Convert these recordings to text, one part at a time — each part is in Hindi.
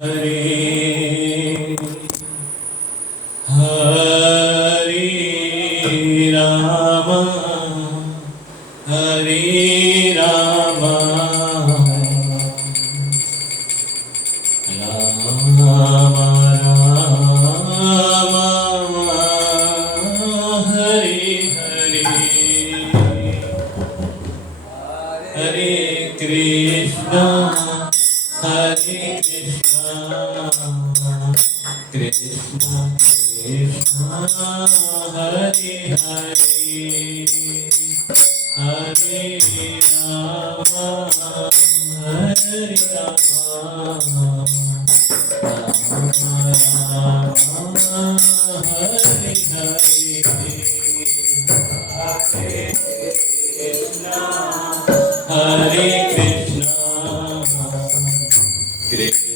Hare Hare Rama Hare Rama Rama Rama Hare Hare Hare Krishna Hare Krishna Krishna Krishna Hare Hare Hare Rama Hare Rama Rama Rama Hare Hare Hare Krishna Krishna Krishna Hare Hare Hare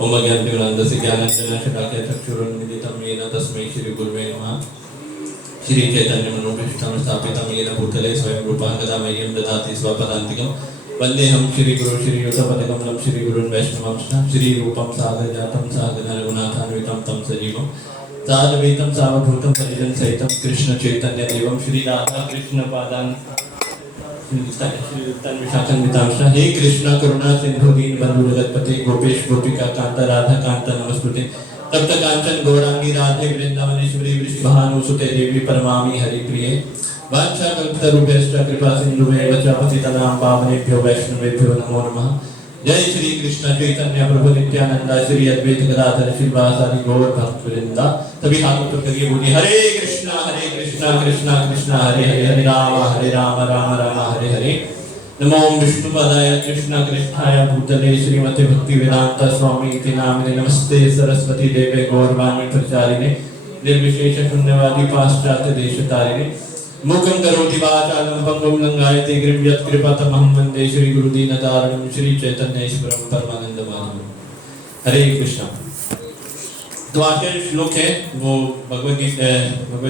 ओम अज्ञानतिमिरान्धस्य ज्ञानाञ्जनशलाकया चक्षुरुन्मिलितं येन तस्मै श्रीगुरुवे नमः। श्री चैतन्य मनोभीष्टं स्थापितं येन भूतले स्वयं रूपः कदा मह्यं ददाति स्वपदान्तिकं वन्देऽहं श्रीगुरुं श्रीयुतपदकमलं श्रीगुरुन् वैष्णवंश श्रीरूपं सागरजातं सागररघुनाथान्वितं तं सजीवं साद्वैतं सावधूतं परिजन सहितं कृष्ण चैतन्य देवं श्री राधा कृष्ण पादान् हे कृष्ण करुणा सिंधु दीन बंधु जगतपते गोपेश गोपिका कांता राधा कांता नमस्ते तप्त कांचन गौरांगी राधे वृंदावनेश्वरी वृषभानुसुते देवी परमामि हरिप्रिये वाञ्छा कल्पतरुभ्यश्च कृपा सिन्धुभ्येव च पतितानां पावनेभ्यो वैष्णवेभ्यो नमो नमः। जय श्री कृष्ण चैतन्य प्रभु नित्यानंद श्री अद्वैत गदाधर श्रीवासादि गौर भक्तवृंदा। सभी हाथों पर करिए बोलिए हरे कृष्णा कृष्णा कृष्णा हरे हरे हरे राम राम राम हरे हरे। नमो विष्णुपदाय कृष्ण कृष्णाय भूतले श्रीमते भक्ति वेदांत स्वामी इति नामिने नमस्ते सरस्वती देवे गौरवाणी प्रचारिणे निर्विशेष शून्यवादी पाश्चात्य देशतारिणे मूकं करोति वाचालं पंगुं लंघयते गिरिं यत्कृपातमहं वन्दे श्री गुरुदीनतारिणं श्री चैतन्येश्वरं परमानंदमाधवं। हरे कृष्णा। तो आज का श्लोक है वो भगवद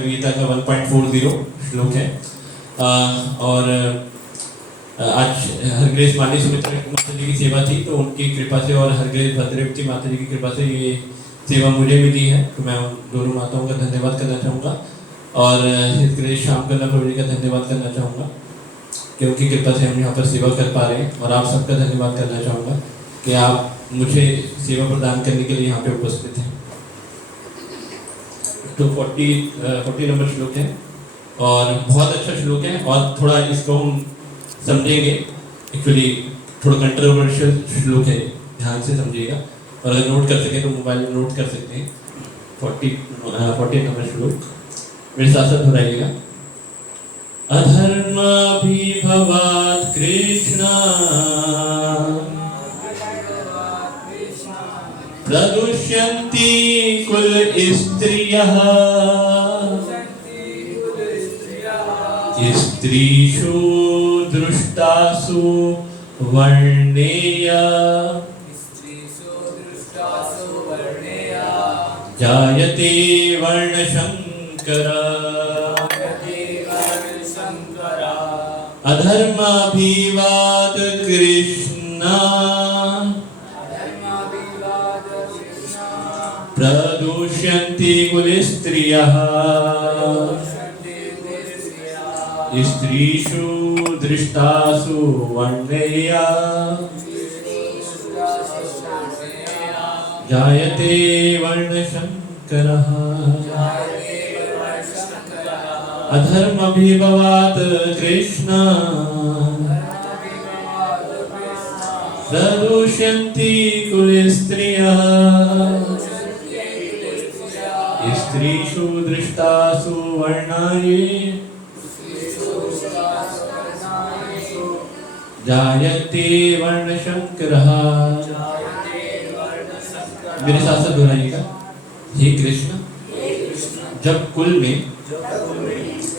गीता का 1.40 श्लोक है। और आज हरग्रेस मानी सुमित्रा माता जी की सेवा थी तो उनकी कृपा से और हरग्रेस भद्रेवती माता जी की कृपा से ये सेवा मुझे मिली है तो मैं उन दोनों माताओं का धन्यवाद करना चाहूँगा और हरग्रेस श्याम कन्ना प्रभु जी का धन्यवाद करना चाहूँगा कि उनकी कृपा से हम यहाँ पर सेवा कर पा रहे हैं। और आप सबका धन्यवाद करना चाहूँगा कि आप मुझे सेवा प्रदान करने के लिए यहाँ पे उपस्थित हैं। तो 40 नंबर श्लोक है और बहुत अच्छा श्लोक है और थोड़ा इसको हम समझेंगे। एक्चुअली थोड़ा कंट्रोवर्शियल श्लोक है, ध्यान से समझिएगा और अगर नोट कर सके तो मोबाइल में नोट कर सकते हैं। 40 नंबर श्लोक मेरे साथ साथ दोहराइएगा। अधर्माभिभवात् कृष्णा प्रदुष्यन्ति कुल स्त्रियः स्त्रीषु दृष्टासु वर्णेया जायते वर्णशंकरा। अधर्माभिवाद कृष्णा प्रदुष्यन्ति कुलस्त्रियः स्त्रीषु दृष्टासु वर्णेया जायते वर्णशंकरः। अधर्मभिभवात् कृष्ण प्रदुष्यन्ति कुलस्त्रियः स्त्रीषु दृष्टासु वर्णाये जायते वर्णशंकरः। मेरे साथ साथ दोहराइएगा। हे कृष्ण, जब कुल में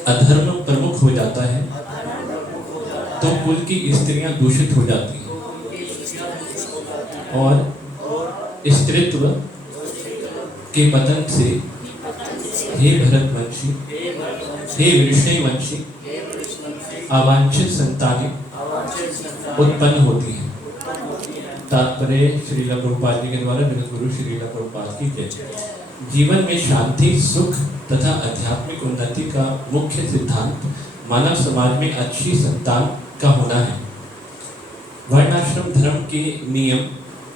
अधर्म प्रमुख हो जाता है तो कुल की स्त्रियां दूषित हो जाती हैं और स्त्रीत्व के पतन से हे भरतवंशी, हे वृषणवंशी अवांछित संतानें उत्पन्न होती हैं। तात्पर्य श्रील प्रभुपाद जी के द्वारा जगत गुरु श्रील प्रभुपाद की जय। जीवन में शांति, सुख तथा आध्यात्मिक उन्नति का मुख्य सिद्धांत मानव समाज में अच्छी संतान का होना है। वर्णाश्रम धर्म के नियम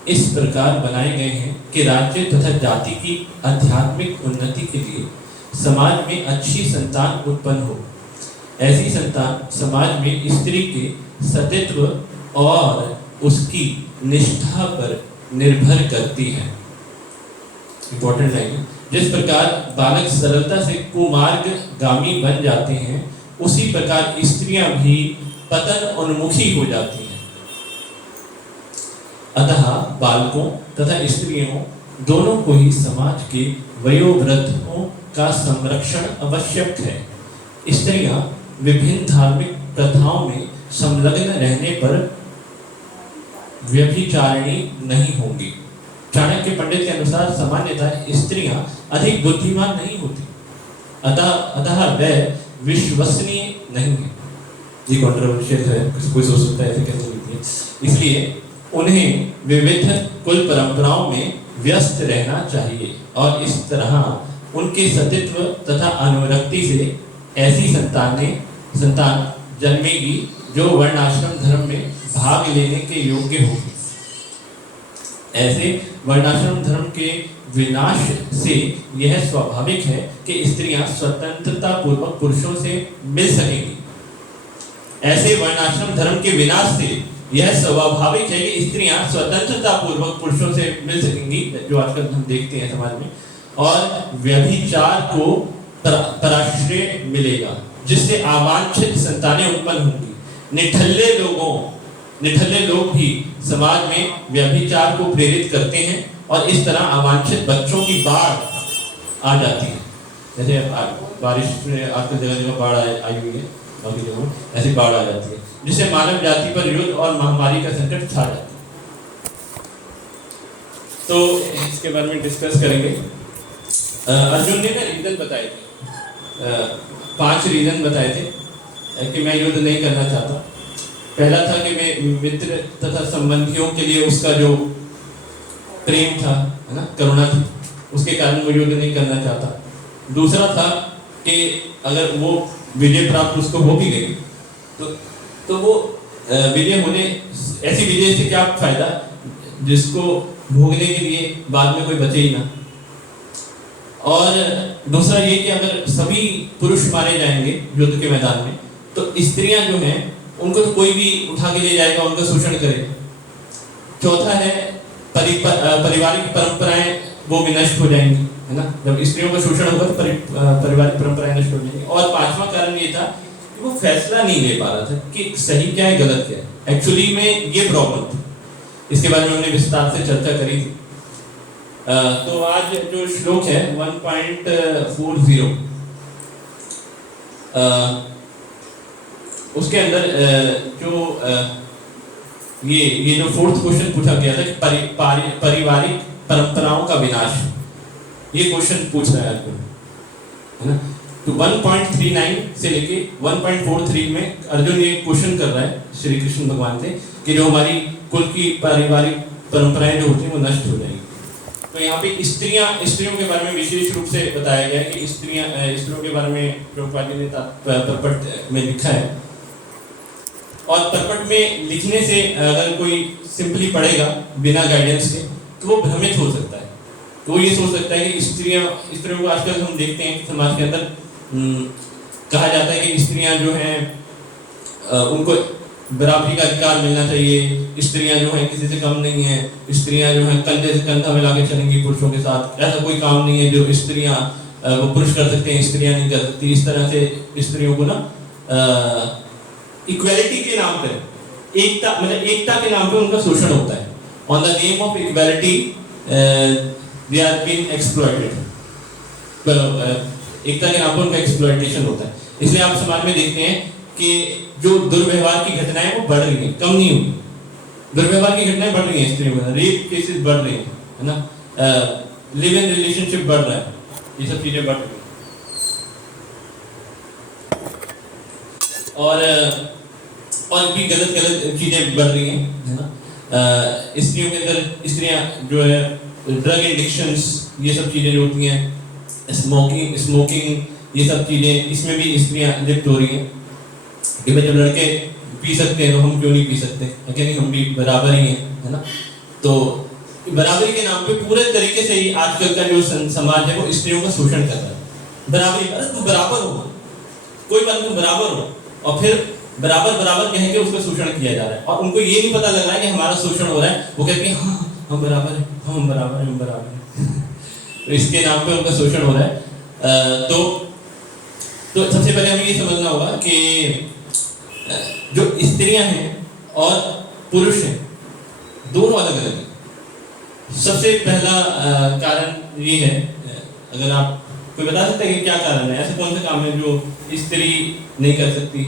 इस प्रकार बनाए गए हैं कि राज्य तथा जाति की आध्यात्मिक उन्नति के लिए समाज में अच्छी संतान उत्पन्न हो। ऐसी संतान समाज में स्त्री के सतीत्व और उसकी निष्ठा पर निर्भर करती है। इंपॉर्टेंट लाइन है। जिस प्रकार बालक सरलता से कुमार्गगामी बन जाते हैं, उसी प्रकार स्त्रियां भी पतन उन्मुखी हो जाती हैं। अतः बालकों तथा स्त्रियों दोनों को ही समाज के वयोवृद्धों का संरक्षण आवश्यक है। स्त्रियां विभिन्न धार्मिक प्रथाओं में संलग्न रहने पर व्यभिचारिणी नहीं होंगी। चाणक्य पंडित के अनुसार सामान्यतः स्त्रियां अधिक बुद्धिमान नहीं होती, अतः वह विश्वसनीय नहीं है। ये कंट्रोवर्शियल है, कोई सोच सकता है ऐसे कैसे होती है। इसलिए उन्हें विविध कुल परंपराओं में व्यस्त रहना चाहिए और इस तरह उनके सतीत्व तथा अनुरक्ति से ऐसी संतान जन्मेगी जो वर्णाश्रम धर्म में भाग लेने के योग्य होगी। ऐसे वर्णाश्रम धर्म के विनाश से यह स्वाभाविक है कि स्त्रियां स्वतंत्रता पूर्वक पुरुषों से मिल सकेंगी। ऐसे वर्णाश्रम धर्म के विनाश से यह स्वाभाविक है कि स्त्रियां स्वतंत्रता पूर्वक पुरुषों से मिल सकेंगी, जो आजकल हम देखते हैं समाज में, और व्यभिचार को पराश्रय मिलेगा, जिससे अवांछित संतानें उत्पन्न होंगी। निठल्ले लोग भी समाज में व्यभिचार को प्रेरित करते हैं और इस तरह अवांछित बच्चों की बाढ़ आ जाती है। जैसे बारिश में आजकल जगह जगह बाढ़ आई हुई है, बाकी जगहों ऐसी बाढ़ आ जाती है, जिससे मानव जाति पर युद्ध और महामारी का संकट छा जाता है। तो इसके बारे में डिस्कस करेंगे। अर्जुन ने ना रीजन बताए थे, 5 रीजन बताए थे कि मैं युद्ध नहीं करना चाहता। पहला था कि मैं मित्र तथा संबंधियों के लिए उसका जो प्रेम था, है ना, करुणा थी, उसके कारण वो युद्ध नहीं करना चाहता। दूसरा था कि अगर वो विजय प्राप्त उसको हो भी गई तो वो विजय होने, ऐसी विजय से क्या फायदा जिसको भोगने के लिए बाद में कोई बचे ही ना। और दूसरा ये कि अगर सभी पुरुष मारे जाएंगे युद्ध के मैदान में तो स्त्रियां जो हैं उनको तो कोई भी उठा के ले जाएगा, उनका शोषण करेगा। चौथा है पारिवारिक परंपराएं वो भी नष्ट हो जाएंगी, है ना। जब स्त्रियों का शोषण होगा तो पारिवारिक परंपराएं नष्ट हो जाएंगी। और 5वां कारण ये था कि वो फैसला नहीं ले पा रहा था कि सही क्या है गलत क्या है। एक्चुअली में ये प्रॉब्लम थी, इसके बारे में हमने विस्तार से चर्चा करी थी। तो आज जो श्लोक है 1.40 उसके अंदर जो ये जो 4th क्वेश्चन पूछा गया था कि पारिवारिक परंपराओं का विनाश, ये क्वेश्चन पूछ रहा है अर्जुन, है ना। तो 1.39 से लेके 1.43 में अर्जुन ये क्वेश्चन कर रहा है श्री कृष्ण भगवान से कि जो हमारी कुल की पारिवारिक परंपराएं जो होती हैं वो नष्ट हो जाएंगी। तो यहाँ पे स्त्रियों के बारे में विशेष रूप से बताया गया है कि स्त्रियों के बारे में प्रभुपाद जी ने परपट में लिखा है। और परपट में लिखने से अगर कोई सिंपली पढ़ेगा बिना गाइडेंस के तो वो भ्रमित हो सकता है। तो वो ये सोच सकता है कि स्त्रियों को आजकल हम देखते हैं कि समाज के अंदर कहा जाता है कि स्त्रियां जो हैं उनको बराबरी का अधिकार मिलना चाहिए, स्त्रियां जो हैं किसी से कम नहीं है, स्त्रियां जो हैं कंधे से कंधा मिला के चलेंगी पुरुषों के साथ, ऐसा कोई काम नहीं है जो स्त्रियां वो पुरुष कर सकते हैं स्त्रियां नहीं कर सकती। इस तरह से स्त्रियों को ना इक्वालिटी के नाम पर, एकता मतलब एकता के नाम पे उनका शोषण होता है। On the name of equality they are being exploited. एकता के नाम पर उनका एक्सप्लॉइटेशन होता है। इसलिए आप समाज में देखते हैं कि जो दुर्व्यवहार की घटनाएं वो बढ़ रही हैं, कम नहीं हुई। दुर्व्यवहार की घटनाएं बढ़ रही हैं स्त्रियों में, रेप केसेस बढ़ रहे हैं, है ना, लिव इन रिलेशनशिप बढ़ रहा है, ये सब चीजें बढ़ रही हैं। और भी गलत चीजें बढ़ रही हैं, है ना। स्त्रियों के अंदर स्त्रियां जो है ड्रग एडिक्शंस, ये सब चीजें जो होती हैं, स्मोकिंग, ये सब चीजें, इसमें भी स्त्रियां लिप्त हो रही हैं कि भाई जब लड़के पी सकते हैं तो हम क्यों नहीं पी सकते, है नहीं, हम भी बराबर ही हैं, है ना। तो बराबरी के नाम पे पूरे तरीके से ही आजकल का जो समाज है वो स्त्रियों का शोषण कर रहा है। बराबरी, अरे तुम बराबर हो, कोई बात तुम बराबर हो, और फिर बराबर कह के उसका शोषण किया जा रहा है। और उनको ये नहीं पता लग रहा है कि हमारा शोषण हो रहा है। वो कहते हैं हाँ हम बराबर हैं, हम बराबर हैं तो इसके नाम पे उनका शोषण हो रहा है। तो सबसे पहले हमें ये समझना होगा कि जो स्त्रियां हैं और पुरुष हैं दोनों अलग अलग हैं। सबसे पहला कारण ये है, अगर आप कोई बता सकते हैं कि क्या कारण है, ऐसा कौन सा काम है जो स्त्री नहीं कर सकती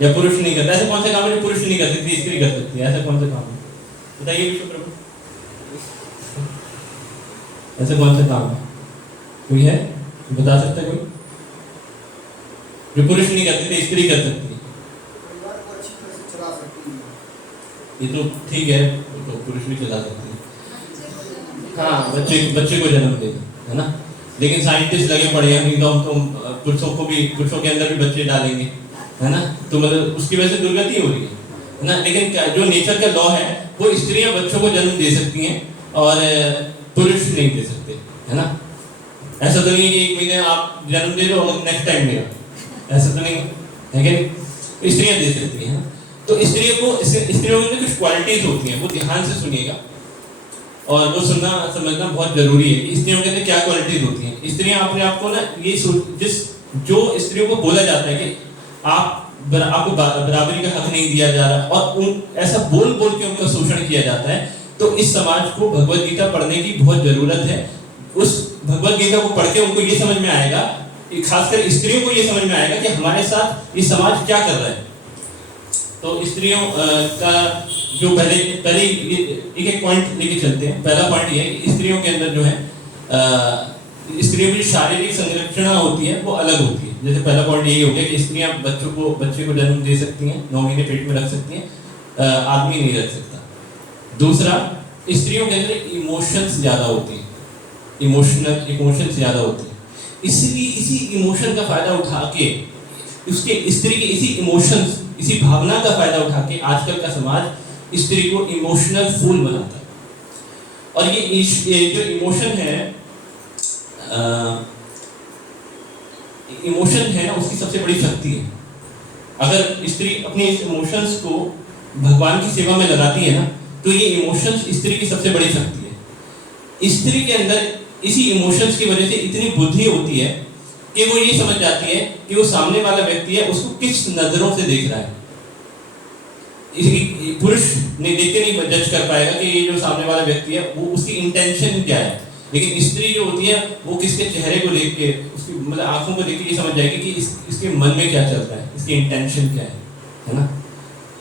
या पुरुष नहीं करता, ऐसा कौन सा काम है जो पुरुष नहीं कर सकती स्त्री कर सकती है, ऐसा कौन सा काम है बताइए विष्णु प्रभु, ऐसा कौन सा काम है, कोई है बता सकता है कोई, जो पुरुष नहीं करती थी स्त्री कर सकती है? ये तो ठीक है, तो पुरुष भी चला सकते हैं, हाँ बच्चे को जन्म देना, है ना। लेकिन साइंटिस्ट लगे पड़े हैं, नहीं तो हम तो पुरुषों के अंदर भी बच्चे डालेंगे, है ना। तो मतलब उसकी वजह से दुर्गति हो रही है ना। लेकिन जो नेचर का लॉ है वो स्त्रियां बच्चों को जन्म दे सकती हैं और पुरुष नहीं दे सकते, है ना। ऐसा तो नहीं है कि एक महीने आप जन्म दे दो और नेक्स्ट टाइम देगा, ऐसा तो नहीं है कि स्त्रियां दे सकती हैं। तो स्त्रियों में कुछ क्वालिटीज होती हैं, वो ध्यान से सुनिएगा और वो सुनना समझना बहुत जरूरी है कि स्त्रियों के अंदर क्या क्वालिटीज होती हैं। स्त्रियां अपने आप को ना ये जो स्त्रियों को बोला जाता है कि आपको बराबरी का हक नहीं दिया जा रहा और ऐसा बोल के उनका शोषण किया जाता है, तो इस समाज को भगवत गीता पढ़ने की बहुत जरूरत है। उस भगवत गीता को पढ़ के उनको ये समझ में आएगा, खासकर स्त्रियों को ये समझ में आएगा कि हमारे साथ ये समाज क्या कर रहा है। तो स्त्रियों का जो पहले एक पॉइंट लेके चलते हैं। पहला पॉइंट ये है कि स्त्रियों के अंदर जो है स्त्रियों की शारीरिक संरचना होती है वो अलग होती है। जैसे पहला पॉइंट यही हो गया कि स्त्रियां बच्चे को जन्म दे सकती हैं, 9 महीने पेट में रख सकती हैं, आदमी नहीं रख सकता। दूसरा, स्त्रियों के अंदर इमोशंस ज्यादा होती हैं, इमोशंस ज्यादा होती हैं। इसलिए इसी इमोशन का फायदा उठा के स्त्री के इसी भावना का फायदा उठा के आजकल का समाज स्त्री को इमोशनल फूल बनाता है। और ये जो इमोशन है ना, उसकी सबसे बड़ी शक्ति है। अगर स्त्री अपने इस इमोशंस को भगवान की सेवा में लगाती है ना, तो ये इमोशंस स्त्री की सबसे बड़ी शक्ति है। स्त्री के अंदर इसी इमोशंस की वजह से इतनी बुद्धि होती है कि वो ये समझ जाती है कि वो सामने वाला व्यक्ति है उसको किस नजरों से देख रहा है। पुरुष ने देख के नहीं जज कर पाएगा कि ये जो सामने वाला व्यक्ति है वो उसकी इंटेंशन क्या है, लेकिन स्त्री जो होती है वो किसके चेहरे को देख के, उसकी मतलब आंखों को देख के ये समझ जाएगी कि इसके मन में क्या चल रहा है, इसकी इंटेंशन क्या है ना।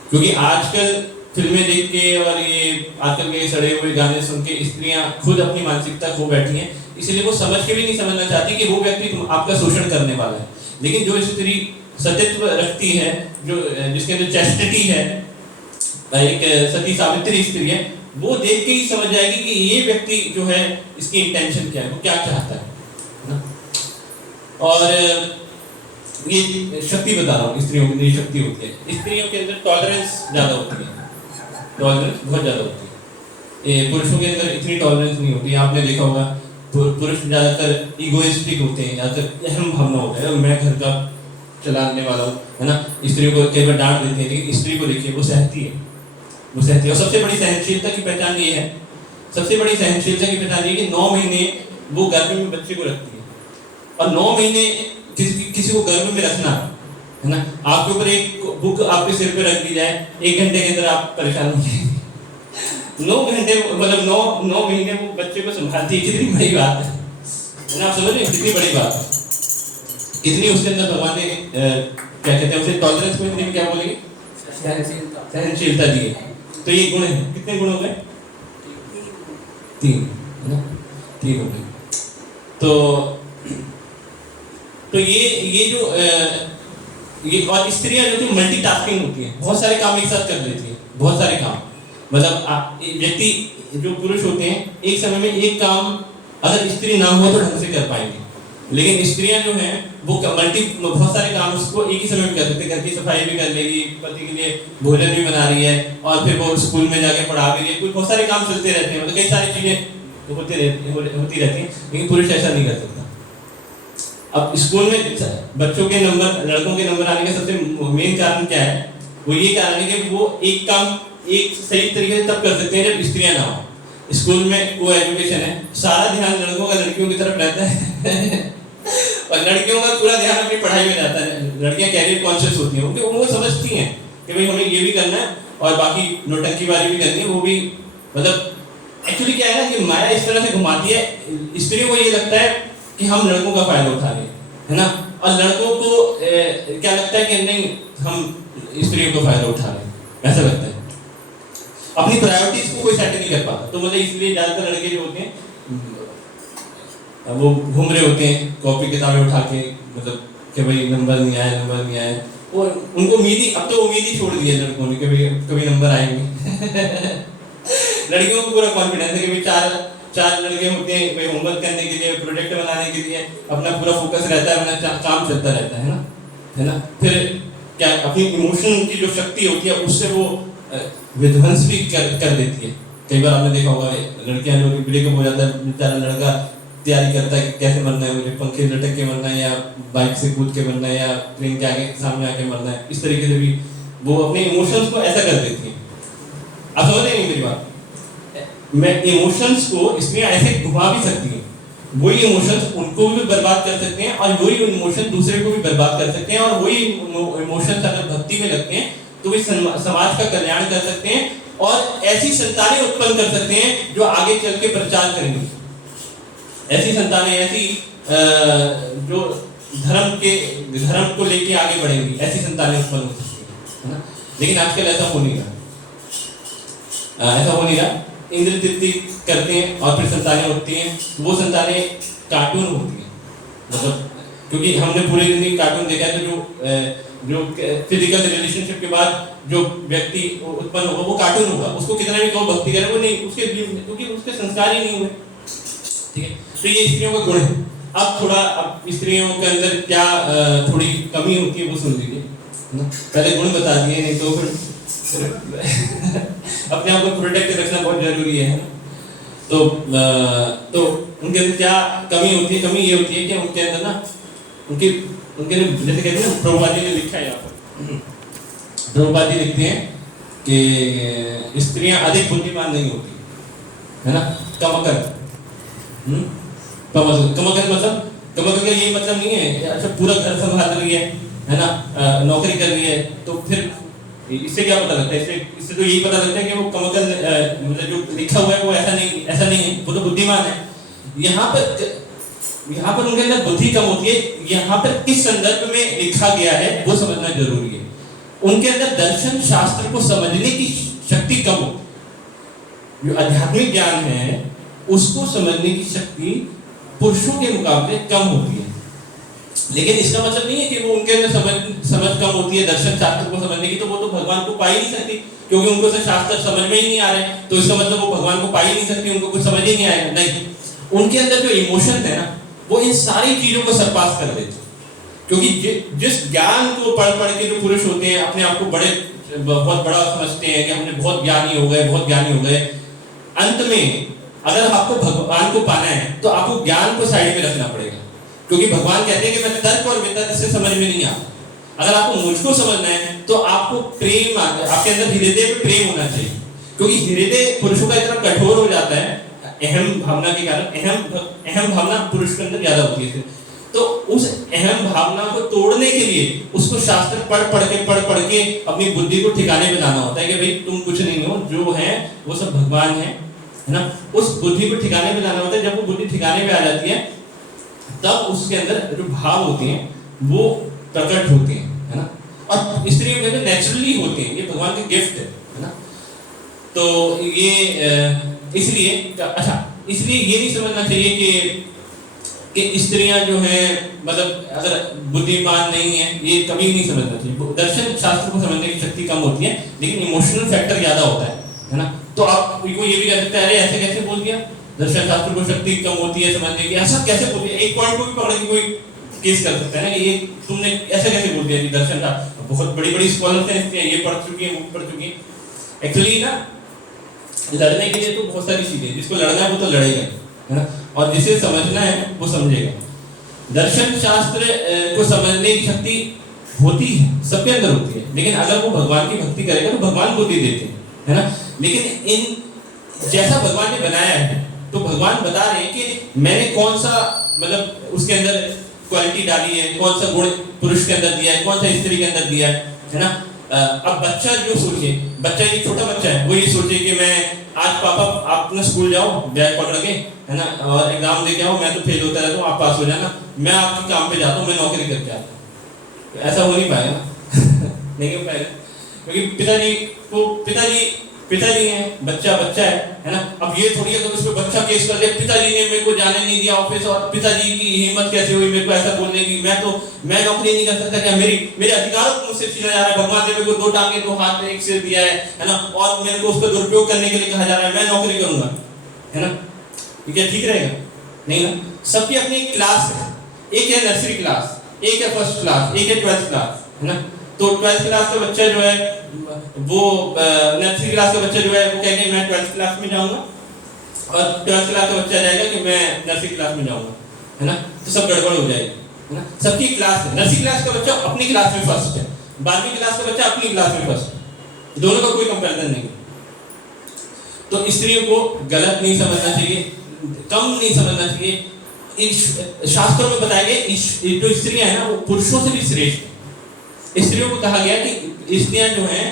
क्योंकि आजकल फिल्में देख के और ये आजकल के सड़े हुए गाने सुन के स्त्रियां खुद अपनी मानसिकता खो बैठी हैं, इसलिए वो समझ के भी नहीं समझना चाहती कि वो व्यक्ति आपका शोषण करने वाला है। लेकिन जो स्त्री सतीत्व रखती है, जो जिसके अंदर चैस्टिटी है, एक सती सावित्री स्त्री है, वो देख के ही समझ जाएगी कि ये व्यक्ति जो है इसकी इंटेंशन क्या है, वो क्या चाहता है ना। और ये शक्ति बता रहा हूँ, स्त्रियों की शक्ति होती है। स्त्रियों के अंदर टॉलरेंस ज्यादा होती है, टॉलरेंस बहुत ज्यादा होती है। पुरुषों के अंदर इतनी टॉलरेंस नहीं होती है। आपने देखा होगा पुरुष ज़्यादातर इगोइस्टिक होते हैं, ज़्यादातर अहम भावना होता है, मैं घर का चलाने वाला हूँ, है ना। स्त्रियों को कई बार डांट देती है, लेकिन स्त्री को देखिए वो सहती है, वो सहती है। और सबसे बड़ी सहनशीलता की पहचान ये है, सबसे बड़ी सहनशीलता की पहचान ये कि 9 महीने वो गर्भ में बच्चे को रखती है। और 9 महीने किसी को गर्भ में रखना, है ना, आपके ऊपर एक बुक आपके सिर पे रख दी जाए, 1 घंटे के अंदर आप परेशान हो जाएंगे। 9 घंटे मतलब 9 महीने वो बच्चे को संभालती है, कितनी बड़ी बात है ना। आप समझ रहे हैं कितनी बड़ी बात है, कितनी उसके अंदर भगवान ने क्या कहते हैं उसे, टॉलरेंस को हिंदी में क्या बोलेंगे, सहनशीलता दी है। तो ये गुण है, कितने गुण हो गए, 3, है ना, 3 हो गए। तो ये जो ये और स्त्रियां जो थी मल्टीटास्किंग होती है, बहुत सारे काम एक साथ कर लेती है, बहुत सारे काम। मतलब व्यक्ति जो पुरुष होते हैं एक समय में एक काम अगर स्त्री ना हो तो ढंग से कर पाएंगे, लेकिन स्त्रियां जो हैं वो बहुत सारे काम उसको एक ही समय में कर सकते हैं। घर की सफाई भी कर लेगी, पति के लिए भोजन भी बना रही है, और फिर वो स्कूल में जाके पढ़ा भी रही है, बहुत सारे काम चलते रहते हैं, मतलब कई सारी चीजें होती रहती हैं, लेकिन पुरुष ऐसा नहीं कर सकता। अब स्कूल में बच्चों के नंबर, लड़कों के नंबर आने का सबसे मेन कारण क्या है, वो ये कारण है कि वो एक काम एक सही तरीके से तब कर सकते हैं जब स्त्रियां ना हो। स्कूल में वो एजुकेशन है, सारा ध्यान लड़कों का लड़कियों की तरफ रहता है और लड़कियों का पूरा ध्यान अपनी पढ़ाई में रहता है। लड़कियां कैरियर कॉन्शियस होती हैं, क्योंकि वो समझती हैं कि भाई हमें ये भी करना है और बाकी नौटंकीबाजी भी करनी है, वो भी मतलब एक्चुअली क्या है ना कि माया इस तरह से घुमाती है, स्त्रियों को ये लगता है कि हम लड़कों का फायदा उठा रहे हैं, है ना, और लड़कों को क्या लगता है कि नहीं हम स्त्रियों का फायदा उठा रहे हैं, ऐसा लगता है। अपनी प्रायोरिटीज को कोई सेट नहीं कर पाता, तो मतलब इसलिए ज्यादातर लड़के जो होते हैं वो घूम रहे होते हैं कॉपी किताबें उठा के, मतलब कि भाई नंबर नहीं आए, नंबर नहीं आए, और उनको उम्मीद ही, अब तो उम्मीद ही छोड़ दी है लड़कों ने कि भाई कभी नंबर आएंगे लड़कियों को पूरा कॉन्फिडेंस है कि भाई चार लड़के होते हैं, भाई होमवर्क करने के लिए, प्रोजेक्ट बनाने के लिए अपना पूरा फोकस रहता है, अपना काम चलता रहता है ना, है ना। फिर क्या अपनी इमोशन की जो शक्ति होती है उससे वो विध्वंस भी कर देती है। कई बार आपने देखा होगा लड़कियां जो ब्रेकअप हो जाता है, बेचारा लड़का तैयारी करता है कि कैसे मरना है, मुझे पंखे लटक के मरना है, या बाइक से कूद के मरना है, या ट्रेन के आगे सामने आके मरना है, इस तरीके से भी वो अपने इमोशंस को ऐसा कर देती है। आप समझ रहे हैं मेरी बात, मैं इमोशंस को इसमें ऐसे घुमा भी सकती है, वही इमोशंस उनको भी बर्बाद कर सकते हैं और वही इमोशन दूसरे को भी बर्बाद कर सकते हैं, और वही इमोशंस अगर भक्ति में लगते हैं तो वे समाज का कल्याण कर सकते हैं और ऐसी संतानें उत्पन्न कर सकते हैं जो आगे चल के प्रचार करेंगे। ऐसी संतानें, ऐसी जो धर्म को लेके आगे बढ़ेंगी, ऐसी संतानें उत्पन्न हो सकती है ना। लेकिन आजकल ऐसा हो नहीं रहा, इंद्र तृप्ति करते हैं और फिर संतानें होती हैं, वो संतानें कार्टून होती हैं, मतलब क्योंकि हमने पूरे जिंदगी कार्टून देखा है, तो जो फिजिकल रिलेशनशिप के बाद जो व्यक्ति उत्पन्न होगा वो कार्टून होगा, उसको कितना भी कहो भक्ति करे वो नहीं, उसके क्योंकि उसके संस्कार ही नहीं हुए, ठीक है। तो ये स्त्रियों का गुण है। अब स्त्रियों के अंदर क्या थोड़ी कमी होती है वो सुन लीजिए, पहले गुण बता दिए, नहीं तो फिर अपने आप को प्रोटेक्ट रखना बहुत जरूरी है। तो उनके अंदर क्या कमी होती है, कमी ये होती है कि उनके अंदर ना उनके जैसे कहते हैं प्रभुपाद जी ने लिखा है यहाँ पर, प्रभुपाद जी लिखते हैं कि स्त्रियां अधिक बुद्धिमान नहीं होती, है ना, कमकर मतलब का ये मतलब नहीं है अच्छा पूरा घर संभाल रही है ना, नौकरी कर रही है, तो फिर इससे क्या पता लगता है, इससे तो यही पता लगता है कि वो कमकर मतलब जो लिखा हुआ है वो ऐसा नहीं है, वो तो बुद्धिमान है। यहाँ पर उनके अंदर बुद्धि कम होती है, यहाँ पर किस संदर्भ में लिखा गया है वो समझना जरूरी है। उनके अंदर दर्शन शास्त्र को समझने की शक्ति कम होती है, जो आध्यात्मिक ज्ञान है उसको समझने की शक्ति पुरुषों के मुकाबले कम होती है। लेकिन इसका मतलब नहीं है कि वो उनके अंदर समझ कम होती है दर्शन शास्त्र को समझने की, तो वो तो भगवान को पा ही नहीं सकती, क्योंकि उनको से शास्त्र समझ में ही नहीं आ रहे, तो इसका मतलब वो भगवान को पा ही नहीं सकती, उनको कुछ समझ ही नहीं आएगा। नहीं, उनके अंदर जो इमोशन है ना वो इन सारी चीजों को सरपास कर देते, क्योंकि जिस ज्ञान को पढ़ के जो पुरुष होते हैं अपने आप को बहुत बड़ा समझते हैं कि हमने बहुत ज्ञानी हो गए, अंत में अगर आपको भगवान को पाना है तो आपको ज्ञान को साइड में रखना पड़ेगा, क्योंकि भगवान कहते हैं कि मैं तर्क और वितर्क से समझ में नहीं आता। अगर आपको मुझको समझना है तो आपको प्रेम, आपके अंदर हृदय में प्रेम होना चाहिए, क्योंकि हृदय पुरुषों का इतना कठोर हो जाता है अहम भावना के कारण। अहम भावना पुरुष के अंदर ज्यादा होती है, तो उस अहम भावना को तोड़ने के लिए उसको शास्त्र पढ़ के अपनी बुद्धि को ठिकाने पे लाना होता है कि भाई तुम कुछ नहीं हो, जो है वो सब भगवान है ना। उस बुद्धि को ठिकाने पे लाना होता है। जब वो बुद्धि ठिकाने पे आ जाती है तब उसके अंदर जो भाव होते हैं वो प्रकट होते हैं, है ना। और स्त्रियों के अंदर नेचुरली होते हैं, ये भगवान का गिफ्ट है ना। तो ये इसलिए ये नहीं समझना चाहिए कि स्त्रियां जो हैं मतलब अगर बुद्धिमान नहीं है, ये कभी नहीं समझना चाहिए। दर्शन शास्त्र को समझने की शक्ति कम होती है, लेकिन इमोशनल फैक्टर ज्यादा होता है ना। तो आप को ये भी कह सकते हैं अरे ऐसे कैसे बोल दिया, दर्शन शास्त्र को शक्ति कम होती है समझने की, ऐसा कैसे बोल दिया। एक पॉइंट को भी पकड़ के कोई केस कर सकता है ना कि ये तुमने ऐसा कैसे बोल दिया कि दर्शन का बहुत बड़ी स्कॉलर्स हैं, ये पढ़ चुकी है, वो पढ़ चुकी है। एक्चुअली ना लड़ने के लिए तो बहुत सारी चीजें, जिसको लड़ना है वो तो लड़ेगा, है ना, और जिसे समझना है वो समझेगा। दर्शन शास्त्र को समझने की शक्ति होती है, सबके अंदर होती है, लेकिन अगर वो भगवान की भक्ति करेगा तो भगवान बुद्धि देते हैं, है ना। लेकिन इन जैसा भगवान ने बनाया है तो भगवान बता रहे हैं कि मैंने कौन सा मतलब उसके अंदर क्वालिटी डाली है, कौन सा गुण पुरुष के अंदर दिया है, कौन सा स्त्री के अंदर दिया है ना। अब बच्चा जो सोचे, बच्चा ये छोटा बच्चा है, वो ये सोचे कि मैं आज पापा आप ना स्कूल जाओ बैग पकड़ के, है ना, और एग्जाम दे के आओ, मैं तो फेल होता रहता हूँ, आप पास हो जाना, मैं आपके काम पे जाता हूँ, मैं नौकरी करके आता हूँ। ऐसा हो नहीं पाएगा नहीं हो पाएगा, क्योंकि पिताजी हैं, बच्चा है ना। अब ये थोड़ी अगर उस पर बच्चा केस कर ले, पिताजी ने मेरे को जाने नहीं दिया ऑफिस, और पिताजी की हिम्मत कैसे हुई मेरे को ऐसा बोलने की, मैं नौकरी नहीं कर सकता क्या, मेरे अधिकारों को मुझसे छीना जा रहा है, भगवान ने मेरे को 2 टांगे 2 हाथ में 1 सिर दिया है ना, और मेरे को उसका दुरुपयोग करने के लिए कहा जा रहा है, मैं नौकरी करूंगा, है ना। ये क्या ठीक रहेगा? नहीं ना। सबकी अपनी क्लास है, एक है नर्सरी क्लास, एक है फर्स्ट क्लास, एक है 12th क्लास, है ना। तो 12th क्लास का बच्चा जो है वो नर्सरी क्लास का बच्चा जो है वो कहेगा मैं 12th क्लास में जाऊंगा, और 12th क्लास का बच्चा जाएगा कि मैं नर्सरी क्लास में जाऊंगा, है ना। तो सब गड़बड़ हो जाएगी, है ना। सबकी क्लास है, नर्सरी क्लास का बच्चा अपनी क्लास में फर्स्ट है, 12वीं क्लास का बच्चा अपनी क्लास में फर्स्ट है, दोनों का कोई कंपैरिजन नहीं। तो स्त्रियों को गलत नहीं समझना चाहिए, कम नहीं समझना चाहिए। शास्त्रों में बताया गया जो स्त्रियां हैं ना वो पुरुषों से भी श्रेष्ठ है। स्त्रियों को कहा गया कि स्त्रियां जो हैं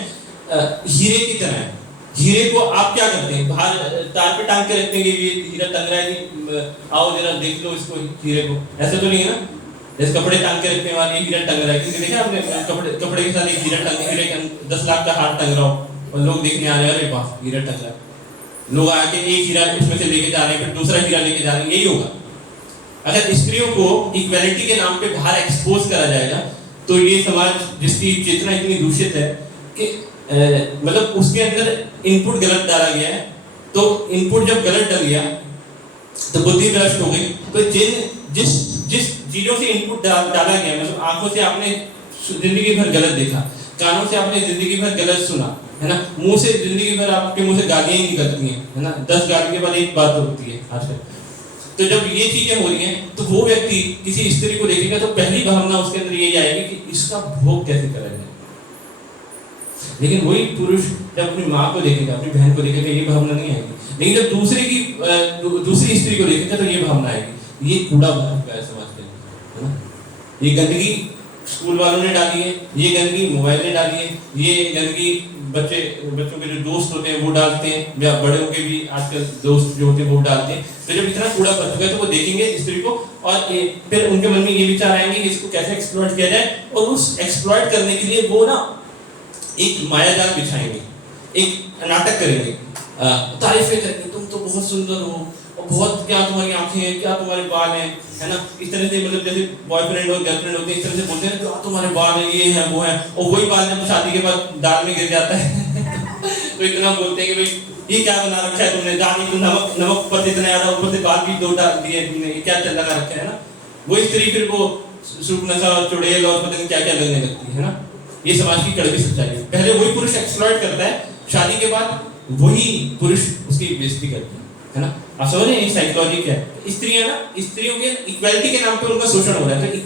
हीरे की तरह है। हीरे को आप क्या करते हैं, बाहर तार पे टांग के रखते हैं कि ये हीरा टंग रहा है, आओ जरा देख लो इसको, हीरे को, ऐसे तो नहीं है ना। जैसे कपड़े टांग के रखने वाले हीरा टंग रहा है, क्योंकि देखा आपने कपड़े के साथ एक हीरा टंग, हीरे का 10 लाख का हार टंग रहा हो और लोग देखने आ रहे हैं अरे वाह हीरा टंग रहा है, लोग आके एक हीरा उसमें से लेके जा रहे हैं, फिर दूसरा हीरा लेके जा रहे हैं। यही होगा अगर स्त्रियों को इक्वालिटी के नाम पे बाहर एक्सपोज करा जाएगा, तो ये समाज जिसकी चेतना इतनी दूषित है कि मतलब उसके अंदर इनपुट गलत डाला गया है, तो इनपुट जब गलत डल गया तो बुद्धि भ्रष्ट हो गई। तो जिस चीजों से इनपुट डाला गया, मतलब आंखों से आपने जिंदगी भर गलत देखा, कानों से आपने जिंदगी भर गलत सुना, है ना, मुंह से जिंदगी भर आपके मुंह से गालियां ही निकलती हैं, है ना, 10 गाली के बाद एक बात होती है आजकल। तो जब ये चीजें हो रही हैं तो वो व्यक्ति किसी स्त्री को देखेगा तो पहली भावना उसके अंदर यही आएगी कि इसका भोग कैसे करा जाए। लेकिन वही पुरुष जब अपनी माँ को देखेगा, अपनी बहन को देखेगा, ये भावना नहीं आएगी। लेकिन जब दूसरी स्त्री को देखेगा तो ये भावना आएगी, ये कूड़ा भर चुका है समाज के अंदर, है ना, ये गंदगी स्कूल वालों ने डाली है, ये गंदगी मोबाइल ने डाली है, ये गंदगी बच्चों के जो दोस्त होते हैं वो डालते हैं, या बड़ों के भी आजकल दोस्त जो होते हैं वो डालते हैं। तो जब इतना कूड़ा भर चुका है तो वो देखेंगे स्त्री को, और फिर उनके मन में ये विचार आएंगे कि इसको कैसे एक्सप्लॉइट किया जाए, और उस एक्सप्लॉइट करने के लिए वो ना एक मायाजाल बिछाएंगे, एक नाटक करेंगे, तारीफें करेंगे, तुम तो बहुत सुंदर हो, और बहुत क्या तुम्हारी आंखें हैं, क्या तुम्हारे बाल हैं, है ना। इस तरह से मतलब जैसे बॉयफ्रेंड और गर्लफ्रेंड होते हैं, इस तरह से बोलते हैं क्या तुम्हारे बाल हैं, ये हैं वो हैं, और वही बाल जब शादी के बाद दाल में गिर जाता है तो इतना बोलते हैं कि भाई ये क्या बना रखा है तुमने, दाल में नमक ऊपर से इतना ज्यादा, ऊपर से बाल भी 2 डाल दिए तुमने, ये क्या चल लगा रखा है ना। वो स्त्री फिर वो सुपनसा और चुड़ैल और पता नहीं क्या क्या लगने लगती है ना। ये समाज की कड़वी सच्चाई है। पहले वही पुरुष एक्सप्लॉइट करता है, शादी के बाद वही पुरुष उसकी बेइज्जती करता है ना। आप समझ रहे हैं साइकोलॉजी क्या है? स्त्रियां ना, स्त्रियों के इक्वालिटी के नाम पे उनका शोषण हो रहा है। तो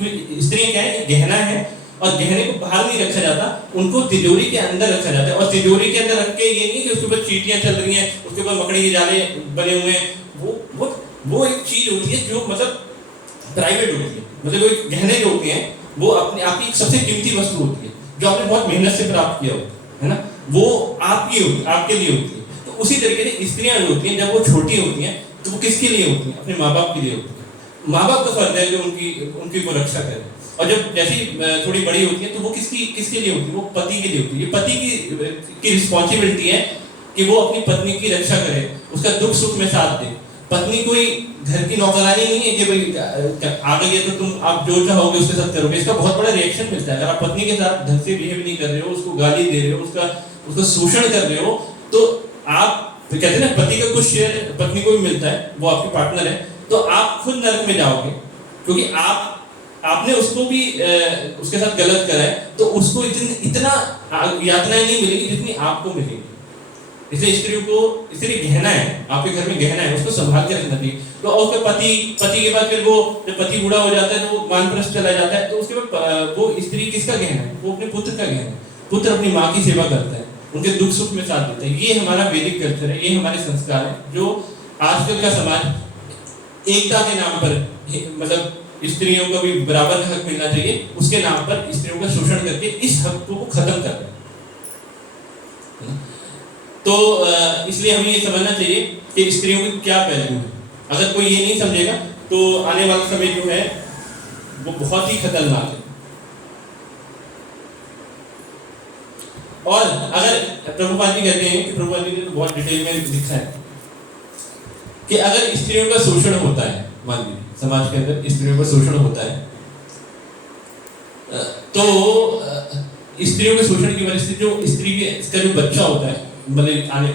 स्त्रियां क्या है, गहना है और गहने को बाहर नहीं रखा जाता, उनको तिजोरी के अंदर रखा जाता है। और तिजोरी के अंदर रख के ये नहीं कि उसके ऊपर चींटियां चल रही हैं, उसके ऊपर मकड़ी के जाले बने हुए हैं। वो एक चीज होती है जो मतलब प्राइवेट होती है। मतलब वो गहने जो होते हैं वो अपने आपकी सबसे कीमती वस्तु होती है, जो आपने बहुत मेहनत से प्राप्त किया होता है ना, वो आपकी होती, आपके लिए होती है। तो उसी तरीके से स्त्रियां जो होती हैं जब वो छोटी होती हैं तो वो किसके लिए होती हैं? अपने माँ बाप के लिए होती है। माँ बाप का फर्ज है जो उनकी वो रक्षा करे। और जब जैसी थोड़ी बड़ी होती है तो वो किसके लिए होती है? वो पति के लिए होती है। ये पति की रिस्पॉन्सिबिलिटी है कि वो अपनी पत्नी की रक्षा करे, उसका दुख सुख में साथ दे। पत्नी कोई घर की नौकरानी नहीं है कि भाई आ गई है तो तुम आप जो चाहोगे उसके साथ करोगे। इसका बहुत बड़ा रिएक्शन मिलता है। अगर आप पत्नी के साथ ढंग से बिहेव नहीं कर रहे हो, उसको गाली दे रहे हो, उसका शोषण कर रहे हो, तो आप कहते हैं ना पति का कुछ शेयर पत्नी को भी मिलता है, वो आपकी पार्टनर है, तो आप खुद नरक में जाओगे। क्योंकि आपने उसको भी उसके साथ गलत करा है, तो उसको इतना यातनाएं नहीं मिलेगी जितनी आपको मिलेगी। इसलिए स्त्री गहना है, आपके घर में गहना है, उसको संभाल के रखना चाहिए। तो और उसके पति के बाद फिर वो जब पति बूढ़ा हो जाता है तो वो वानप्रस्थ चला जाता है, तो उसके बाद वो स्त्री किसका गहना है? वो अपने पुत्र का गहना है। पुत्र अपनी माँ की सेवा करता है, उनके दुख सुख में साथ देता है। ये हमारा वैदिक कल्चर है, ये हमारे संस्कार है, जो आजकल का समाज एकता के नाम पर, मतलब स्त्रियों को भी बराबर हक मिलना चाहिए, उसके नाम पर स्त्रियों का शोषण करके इस हक को खत्म कर रहे हैं। तो इसलिए हमें ये समझना चाहिए कि स्त्रियों के क्या पहलू है। अगर कोई ये नहीं समझेगा तो आने वाला समय जो है वो बहुत ही खतरनाक है। और अगर प्रभुपाद जी कहते हैं कि प्रभुपाद जी ने तो बहुत डिटेल में लिखा है कि अगर स्त्रियों का शोषण होता है, मान लीजिए समाज के अंदर स्त्रियों का शोषण होता है, तो स्त्रियों के शोषण की वजह से जो स्त्री के इसका जो बच्चा होता है, मतलब आने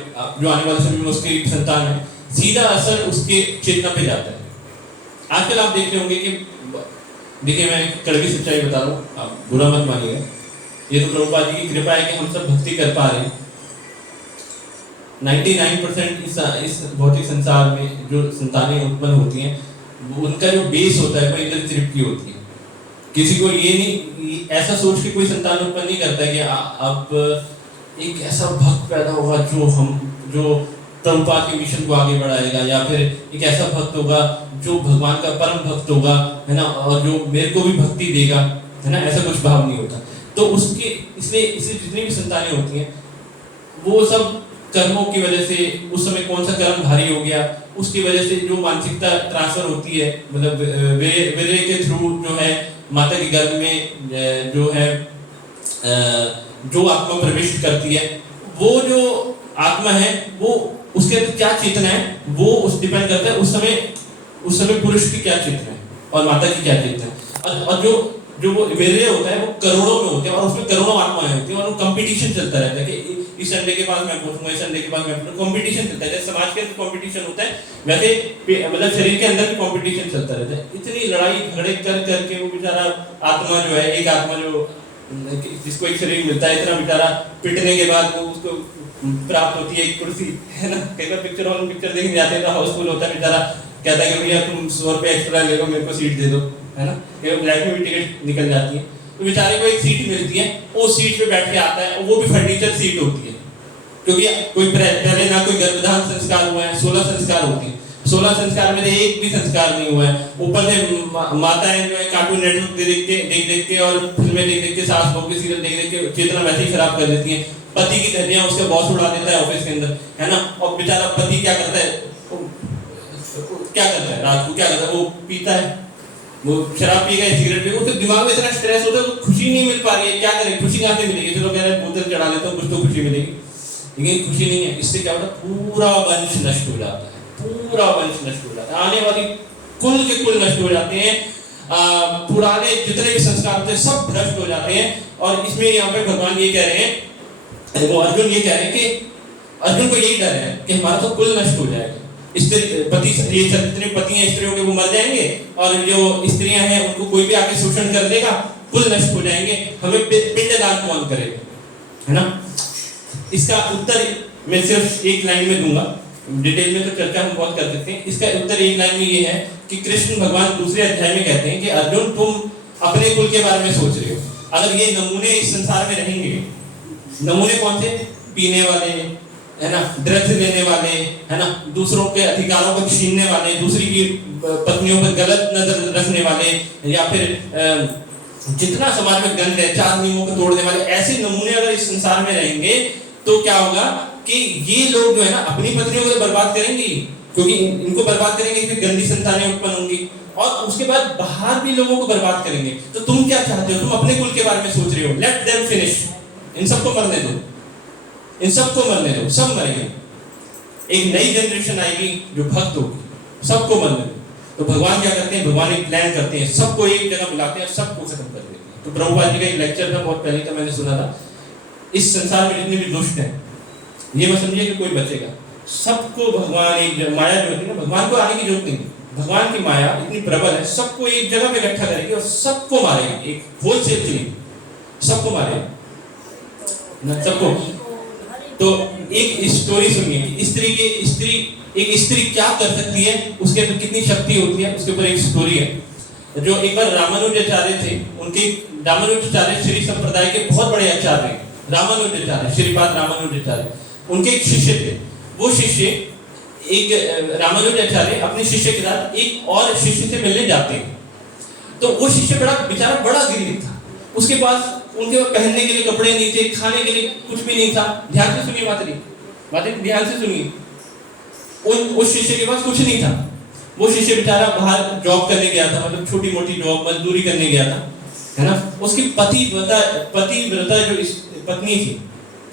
वाले समय में उसकी संतान है, सीधा असर उसके चेतना पे जाता है। आजकल आप देखते होंगे कि देखिए मैं कड़वी सच्चाई बता रहा हूँ, आप बुरा मत मानिएगा, ये तो प्रभुपाद जी की कृपा है कि हम सब भक्ति कर पा रहे हैं। 99% इस भौतिक संसार में जो संतानें उत्पन्न होती हैं, उनका जो बेस होता है वो इंद्र तृप्ति की होती है। किसी को ये नहीं ऐसा सोच के कोई संतान उत्पन्न नहीं करता कि अब एक ऐसा भक्त पैदा होगा जो प्रभुपाद के मिशन को आगे बढ़ाएगा, या फिर एक ऐसा भक्त होगा जो भगवान का परम भक्त होगा, है ना, और जो मेरे को भी भक्ति देगा, है ना, ऐसा कुछ भाव नहीं होता। तो इसलिए जितनी भी संतानें होती हैं वो सब कर्मों की वजह से, उस समय कौन सा कर्म भारी हो गया उसकी वजह से जो मानसिकता ट्रांसफर होती है, मतलब वीर्य के थ्रू जो है माता के गर्भ में जो है जो आत्मा प्रवेश करती है, वो जो आत्मा है वो उसके अंदर क्या चेतना है वो उस डिपेंड करता है उस समय पुरुष की क्या चेतना है और माता की क्या चेतना है। और जो वो वीर्य होता है वो करोड़ों में होते हैं और उसमें करोड़ों आत्माएं होती हैं और वो कंपटीशन चलता रहता है कि इस संडे के पास मैं पहुंचूंगा, इस संडे के पास मैं पहुंचूंगा, कंपटीशन चलता है। जैसे समाज के अंदर कंपटीशन होता है वैसे मतलब शरीर के अंदर भी कंपटीशन चलता रहता है। इतनी लड़ाई झगड़े कर करके वो बेचारा आत्मा जो है, एक आत्मा जो जिसको एक शरीर मिलता है, इतना बेचारा पिटने के बाद वो उसको प्राप्त होती है एक कुर्सी, है ना। कई बार पिक्चर हॉल में पिक्चर देखने जाते हैं तो हाउसफुल होता है, बेचारा कहता है कि भैया तुम 100 रुपये एक्स्ट्रा ले लो, मेरे को सीट दे दो, है ना। ब्लैक में भी टिकट निकल जाती है तो बेचारे को एक सीट मिलती है, उस सीट पे बैठ के आता है और वो भी फर्नीचर सीट होती है, क्योंकि कोई पहले ना कोई गर्भधान संस्कार हुआ है, 16 संस्कार होती है, 16 संस्कार में एक भी संस्कार नहीं हुआ है। ऊपर से माताएं जो है कार्टून नेटवर्क देख के और फिल्में देख के, सास बहू के सीरियल देख के चेतना वैसे ही खराब कर देती है। पति की धज्जियां उसके बॉस उड़ा देता है ऑफिस के अंदर, है ना। और बेचारा पति क्या करता है रात को क्या करता है, वो पीता है, वो शराब पी गए, सिगरेट पी गए, उसके दिमाग में इतना स्ट्रेस होता है तो खुशी नहीं मिल पा रही है। क्या करें, खुशी कहाँ से मिलेगी? चलो कह रहे हैं बोतल चढ़ा लेता हूँ कुछ तो खुशी मिलेगी, लेकिन खुशी नहीं है। इससे क्या होता है, पूरा वंश नष्ट हो जाता है, पूरा वंश नष्ट हो जाता है, आने वाली कुल के कुल नष्ट हो जाते हैं, पुराने जितने भी संस्कार होते हैं सब भ्रष्ट हो जाते हैं। और इसमें यहाँ पे भगवान ये कह रहे हैं, वो अर्जुन ये कह रहे हैं कि अर्जुन को यही डर है कि हमारा तो कुल नष्ट हो जाएगा। ये जितने पति हैं स्त्रियों के वो मर जाएंगे और जो स्त्रियां हैं उनको कोई भी आके शोषण कर देगा, कुल नष्ट हो जाएंगे, हमें पिंडदान कौन करेगा, है ना। इसका उत्तर मैं सिर्फ एक लाइन में दूंगा डिटेल में तो चर्चा हम बहुत कर सकते हैं। इसका उत्तर एक लाइन में ये है कि कृष्ण भगवान दूसरे अध्याय में कहते हैं कि अर्जुन तुम अपने कुल के बारे में सोच रहे हो। अगर ये नमूने इस संसार में रहेंगे, नमूने कौन से? पीने वाले, है ना, ड्रग्स लेने वाले, है ना, दूसरों के अधिकारों को छीनने वाले, दूसरी की पत्नियों पर गलत नजर रखने वाले, या फिर जितना समाज में गंद है, 4 नियमों को तोड़ने वाले, ऐसे नमूने अगर इस संसार में रहेंगे तो क्या होगा कि ये लोग जो है ना अपनी पत्नियों को बर्बाद करेंगे, क्योंकि इनको बर्बाद करेंगे फिर गंदी संतानें उत्पन्न होंगी, और उसके बाद बाहर भी लोगों को बर्बाद करेंगे। तो तुम क्या चाहते हो? तुम अपने कुल के बारे में सोच रहे हो। लेट देम फिनिश, इन सबको मरने दो, इन सबको मरने दो, सब मरेंगे। एक नई जनरेशन आएगी जो भक्त होगी, सबको मरने दो। तो भगवान क्या करते हैं? भगवान एक प्लान करते हैं, सबको एक जगह बुलाते हैं, सबको खत्म कर देते हैं। तो प्रभुपाद जी का एक लेक्चर था, बहुत पहले था, मैंने सुना था, इस संसार में जितने भी दुष्ट हैं ये मत समझिए कि कोई बचेगा, सबको भगवान एक माया जो होती है ना, भगवान को आने की जरूरत नहीं, भगवान की माया इतनी प्रबल है, सबको एक जगह पे इकट्ठा करेगी और सबको मारेगी, एक होलसेल किलिंग, सबको मारेगी, सबको। तो एक स्टोरी सुनिए, एक स्त्री क्या कर सकती है, उसके अंदर कितनी शक्ति होती है, उसके ऊपर एक स्टोरी है। जो एक बार रामानुजाचार्य थे, उनके रामानुजाचार्य श्री संप्रदाय के बहुत बड़े आचार्य, रामानुजाचार्य, श्रीपाद रामानुजाचार्य, उनके एक शिष्य थे। वो शिष्य एक रामानुजाचार्य अपने शिष्य के साथ एक और शिष्य से मिलने जाते हैं। तो वो शिष्य बेचारा बड़ा गरीब था, उसके पास उनके पहनने के लिए कपड़े नहीं थे, खाने के लिए कुछ भी नहीं था। ध्यान से सुनिए माताजी, ध्यान से सुनिए। उस शिष्य के पास कुछ नहीं था। वो शिष्य बेचारा बाहर जॉब करने गया था, मतलब छोटी मोटी जॉब, मजदूरी करने गया था, है ना। उसकी पतिव्रता जो पत्नी थी,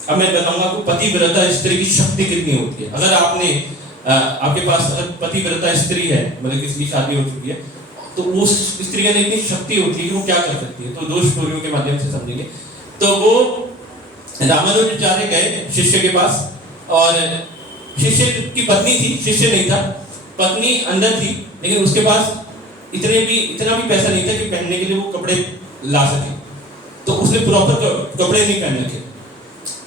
अब मैं बताऊंगा आपको पतिव्रता स्त्री की शक्ति कितनी होती है। अगर आपके पास अगर पतिव्रता स्त्री है, मतलब किसी की शादी हो चुकी है, तो उस स्त्री के अंदर इतनी शक्ति होती है कि वो क्या कर सकती है। तो 2 स्टोरियों के माध्यम से समझेंगे। तो वो रामानुजाचार्य गए शिष्य के पास, और शिष्य की पत्नी थी, शिष्य नहीं था, पत्नी अंदर थी, लेकिन उसके पास इतना भी पैसा नहीं था कि पहनने के लिए वो कपड़े ला सके। तो उसने प्रॉपर कपड़े नहीं पहन रखे।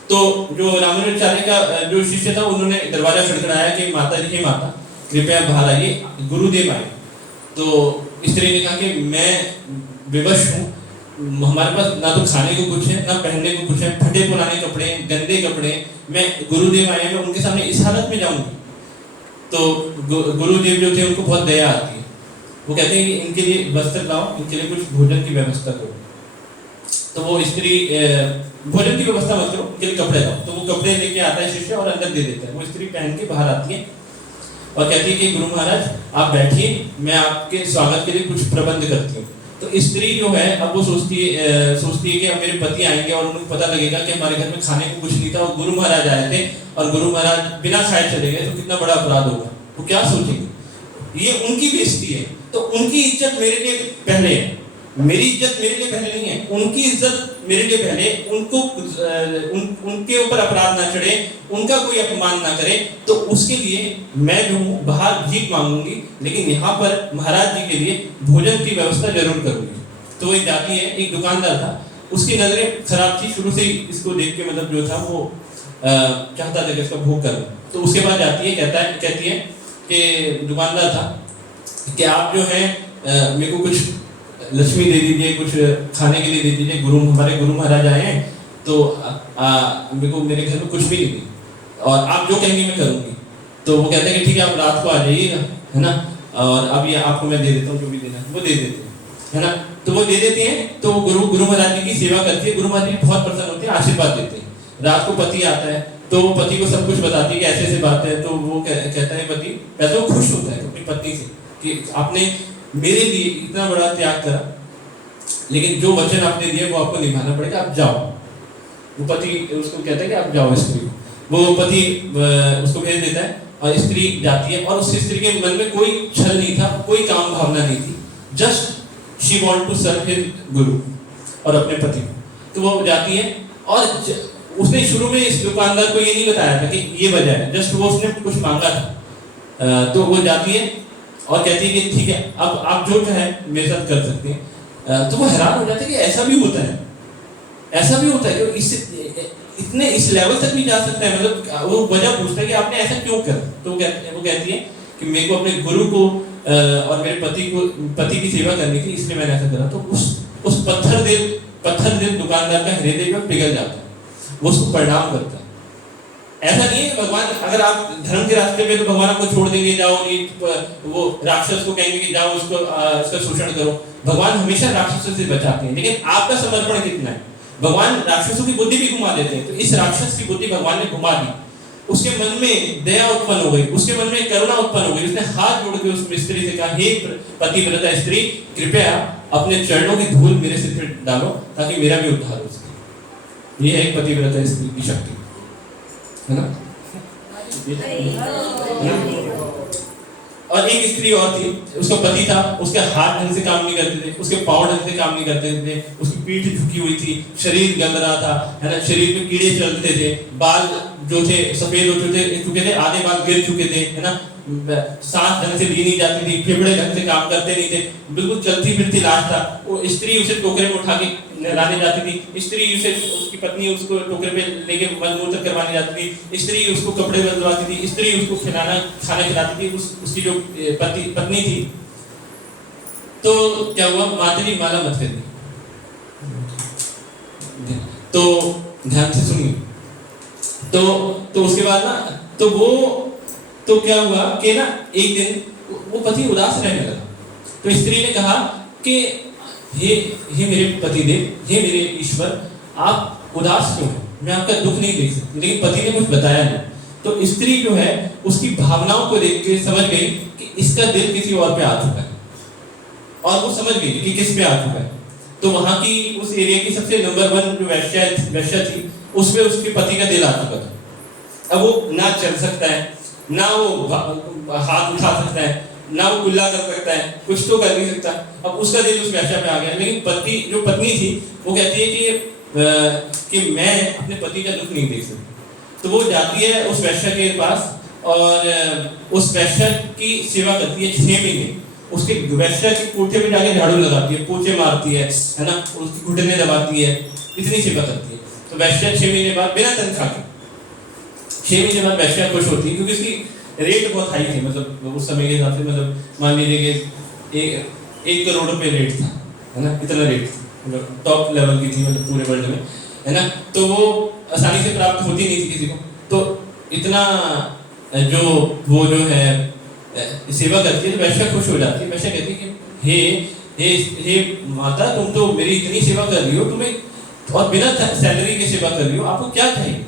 तो जो रामानुजाचार्य का जो शिष्य था, उन्होंने दरवाजा खड़खड़ाया कि माता जी, माता कृपया बाहर आइए, गुरुदेव आए। तो स्त्री ने कहा कि मैं विवश हूँ, हमारे पास ना तो खाने को कुछ है, ना पहनने को कुछ है, फटे पुराने कपड़े, गंदे कपड़े, मैं गुरुदेव आए हैं, मैं उनके सामने इस हालत में जाऊंगी। तो गुरुदेव जो थे उनको बहुत दया आती है, वो कहते हैं कि इनके लिए वस्त्र लाओ, इनके लिए कुछ भोजन की व्यवस्था करो। तो वो स्त्री भोजन की व्यवस्था मत करो, इनके लिए कपड़े लाओ। तो वो कपड़े लेके आता है शिष्य और अंदर दे देता है। वो स्त्री पहन के बाहर आती है और कहती है कि गुरु महाराज आप बैठिए, मैं आपके स्वागत के लिए कुछ प्रबंध करती हूँ। तो स्त्री जो है, अब वो सोचती है कि अब मेरे पति आएंगे और उनको पता लगेगा कि हमारे घर में खाने को कुछ नहीं था और गुरु महाराज आए थे, और गुरु महाराज बिना खाए चले गए, तो कितना बड़ा अपराध होगा। वो क्या सोचेंगे? ये उनकी बेइज्जती है। तो उनकी इज्जत मेरे लिए पहले है, मेरी इज्जत मेरे लिए पहले नहीं है, उनकी इज्जत मेरे लिए पहले। उनको उनके ऊपर अपराध ना चढ़े, उनका कोई अपमान ना करे, तो उसके लिए मैं जो हूँ बाहर भीख मांगूंगी, लेकिन यहाँ पर महाराज जी के लिए भोजन की व्यवस्था जरूर करूंगी। तो वो जाती है, एक दुकानदार था, उसकी नजरें खराब थी शुरू से ही, इसको देख के मतलब जो था वो चाहता था कि इसका भोग करना। तो उसके बाद जाती है, कहती है कि दुकानदार था कि आप जो है मेरे को कुछ लक्ष्मी दे दीजिए, कुछ खाने के लिए दे दीजिए, हमारे गुरु महाराज आए हैं, तो मेरे को मेरे घर में कुछ भी नहीं, और आप जो कहेंगे मैं करूँगी। तो वो कहते हैं कि ठीक है आप रात को आ जाइएगा, है ना, और अब ये आपको मैं दे देता हूँ, जो भी देना है वो दे देते हैं, है ना। तो वो दे देते हैं। तो गुरु महाराज जी की सेवा करती है, गुरु महाराज जी बहुत प्रसन्न होते हैं, आशीर्वाद देते हैं। रात को पति आता है, तो वो पति को सब कुछ बताती है कि ऐसे ऐसे बात है। तो वो कहता है पति, पहले वो खुश होता है अपनी पत्नी से कि आपने मेरे लिए इतना बड़ा त्याग करा, लेकिन जो वचन आपने दिया वो आपको निभाना पड़ेगा, आप जाओ। वो पति उसको कहता है कि आप जाओ स्त्री को। वो पति उसको भेज देता है और स्त्री जाती है, और उस स्त्री के मन में कोई छल नहीं था, कोई काम भावना नहीं थी, just she want to serve his guru और अपने पति को। तो वो जाती है, और उसने शुरू में इस दुकानदार को ये नहीं बताया था कि ये वजह है, जस्ट वो उसने कुछ मांगा था। तो वो जाती है और कहती है कि ठीक है अब आप जो चाहे मेरे साथ कर सकते हैं। तो वो हैरान हो जाते हैं कि ऐसा भी होता है कि इससे इतने इस लेवल तक भी जा सकता है, मतलब वो वजह पूछता है कि आपने ऐसा क्यों करा। तो वो कहती है कि मेरे को अपने गुरु को और मेरे पति की सेवा करनी थी, इसलिए मैंने ऐसा करा। तो उस पत्थर दिल दुकानदार का हृदय में पिघल जाता है, वो उसको प्रणाम करता है। ऐसा नहीं है कि भगवान, अगर आप धर्म के रास्ते में तो भगवान आपको छोड़ देंगे, जाओ वो राक्षस को कहेंगे कि जाओ उसका शोषण करो। भगवान हमेशा राक्षसों से बचाते हैं, लेकिन आपका समर्पण कितना है। भगवान राक्षसों की बुद्धि भी घुमा देते हैं, तो इस राक्षस की बुद्धि भगवान ने घुमा दी। उसके मन में दया उत्पन्न हो गई, उसके मन में करुणा उत्पन्न हो गई। उसने हाथ जोड़ के उस स्त्री से कहा, हे पतिव्रता स्त्री, कृपया अपने चरणों की धूल मेरे सिर पर डालो ताकि मेरा भी उद्धार हो सके। ये है एक पतिव्रता स्त्री की शक्ति, है ना। और एक स्त्री और थी, उसका पति था, उसके हाथ ढंग से काम नहीं करते थे, उसके पाँव ढंग से काम नहीं करते थे, उसकी पीठ झुकी हुई थी, शरीर गल रहा था, है ना, शरीर में कीड़े चलते थे, बाल जो थे सफेद हो चुके थे, आधे बाल गिर चुके थे, है ना, सांस ढंग से ली नहीं जाती थी, फेफड़े ढंग से काम करते नहीं थे, बिल्कुल चलती फिरती लाश था। वो स्त्री उसे टोकरे में उठा के लाने जाती थी, स्त्री उसे, उसकी पत्नी उसको टोकरे पे लेके मलमूत्र करवाने जाती थी, स्त्री उसको कपड़े बदलवाती थी, स्त्री उसको खाना खिलाती थी, उसकी जो पत्नी थी। तो क्या हुआ, मातरी माला मत करनी। तो ध्यान से सुनिए। तो उसके बाद ना, तो क्या हुआ कि ना, एक दिन वो पति उदास रहने लगा। तो स्त्री ने कहा कि हे मेरे पतिदेव, हे मेरे ईश्वर, आप उदास क्यों हैं? मैं आपका दुख नहीं देख सकती। लेकिन पति ने कुछ बताया नहीं। तो स्त्री जो है उसकी भावनाओं को देख के समझ गई कि इसका दिल किसी और पे आ चुका है, और वो समझ गई कि किस पे आ चुका है। तो वहां की उस एरिया की सबसे नंबर 1 जो वैश्या थी, उसमें उसके पति का दिल आ चुका था। अब वो ना चल सकता है, ना वो हाथ उठा सकता है, ना वो कुल्ला कर सकता है, कुछ तो कर नहीं सकता। अब उसका दिल उस वैश्या पे आ गया। लेकिन जो पत्नी थी वो कहती है कि मैं अपने पति का दुख नहीं देख सकती। तो वो जाती है उस वैश्या के पास और उस वैश्या की सेवा करती है 6 महीने। उसके वैश्या के कोठे पे जाके झाड़ू लगाती है, पोछे मारती है ना, उसकी घुटने दबाती है, इतनी सेवा करती है। तो वैश्या 6 महीने बाद बिना तनख्वाह के 6 महीने बाद वैश्या खुश होती है, क्योंकि उसकी रेट बहुत हाई थी, मतलब उस समय के हिसाब से, मतलब मान लीजिए कि 1 करोड़ रुपए रेट था, है ना, इतना रेट था, मतलब टॉप लेवल की थी, मतलब पूरे वर्ल्ड में, है ना। तो वो आसानी से प्राप्त होती नहीं थी किसी को। तो इतना जो है सेवा करती है, तो वैश्या खुश हो जाती है। वैश्या कहती है कि हे माता, तुम तो मेरी इतनी सेवा कर रही हो, तुम्हें और बिना सैलरी के सेवा कर रही हो, आपको क्या चाहिए?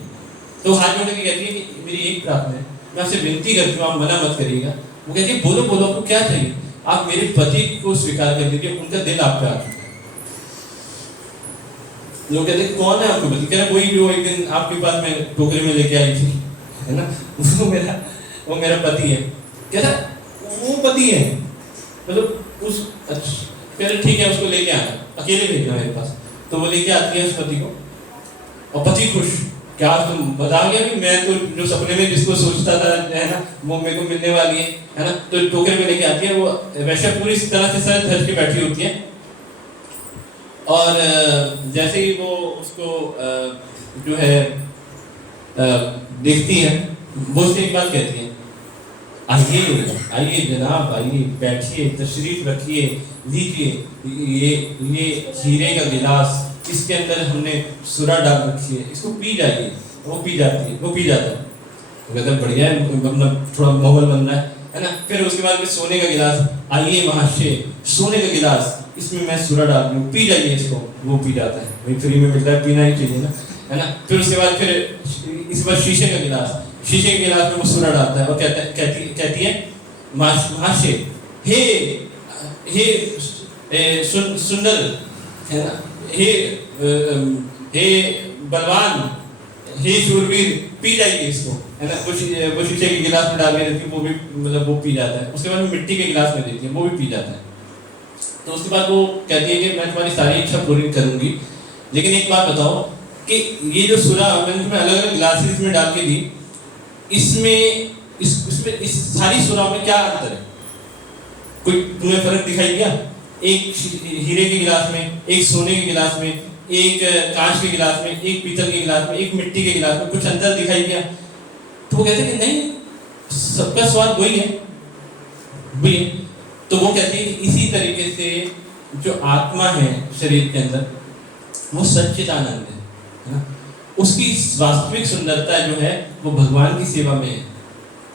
तो हाथ जोड़ के कहती है कि मेरी एक प्रार्थना है, मैं आपसे विनती करती हूँ, आप मना मत करिएगा। वो कहती है बोलो बोलो, आपको क्या चाहिए? आप मेरे पति को स्वीकार कर दीजिए, उनका दिल आप पे आ चुका है। लोग कहते हैं कौन है आपको पति? कह रहा वही जो एक दिन आपके पास मैं टोकरे में लेके आई थी, है ना, वो मेरा पति है। कहता वो पति है, मतलब उस, अच्छा कह रहे ठीक है, उसको लेके आना, अकेले भेजना मेरे पास। तो वो लेके आती है उस पति को, और पति खुश, क्या तुम बता गया कि मैं तो जो सपने में जिसको सोचता था, है ना, वो मेरे को मिलने वाली है ना। तो टोकरे में लेके आती है। वो वैसे पूरी इस तरह से सर धज के बैठी होती है, और जैसे ही वो उसको जो है देखती है, वो उससे एक बात कहती है, आइए जनाब, आइए बैठिए, तशरीफ रखिए, लीजिए ये हीरे का गिलास, इसके अंदर हमने सुरा डाल रखी है, इसको पी जाइए। वो पी जाती है, वो पी जाता है। वो कहता है बढ़िया है, मतलब थोड़ा माहौल बन रहा है ना। फिर उसके बाद में सोने का गिलास, आइए महाशय, सोने का गिलास, इसमें मैं सुरा डाल रही हूँ, पी जाइए इसको। वो पी जाता है, वही फ्री में मिलता है, पीना ही चाहिए ना, है ना। फिर उसके बाद फिर इस बार शीशे का गिलास, शीशे के गिलास में वो सुरा डालता है और कहती है महाशय, हे सुंदर, है ना, हे बलवान, हे शूरवीर, पी जाइए इसको, है ना। वो शीशे के गिलास में डाल के देती है, वो भी मतलब वो पी जाता है। उसके बाद वो मिट्टी के गिलास में देती है, वो भी पी जाता है। तो उसके बाद वो कहती है कि मैं तुम्हारी सारी इच्छा पूरी करूंगी, लेकिन एक बात बताओ कि ये जो सुरा मैंने तुम्हें अलग अलग गिलासेस में डाल के दी, इसमें इस सारी सुरा में क्या अंतर है? कोई तुम्हें फर्क दिखाई दिया? एक हीरे के गिलास में, एक सोने के गिलास में, एक कांच के गिलास में, एक पीतल के गिलास में, एक मिट्टी के गिलास में, कुछ अंतर दिखाई दिया? तो वो कहते हैं कि नहीं, सबका स्वाद वही है, वही है। तो वो कहती है इसी तरीके से जो आत्मा है शरीर के अंदर, वो सच्चिदानंद है ना, उसकी वास्तविक सुंदरता जो है वो भगवान की सेवा में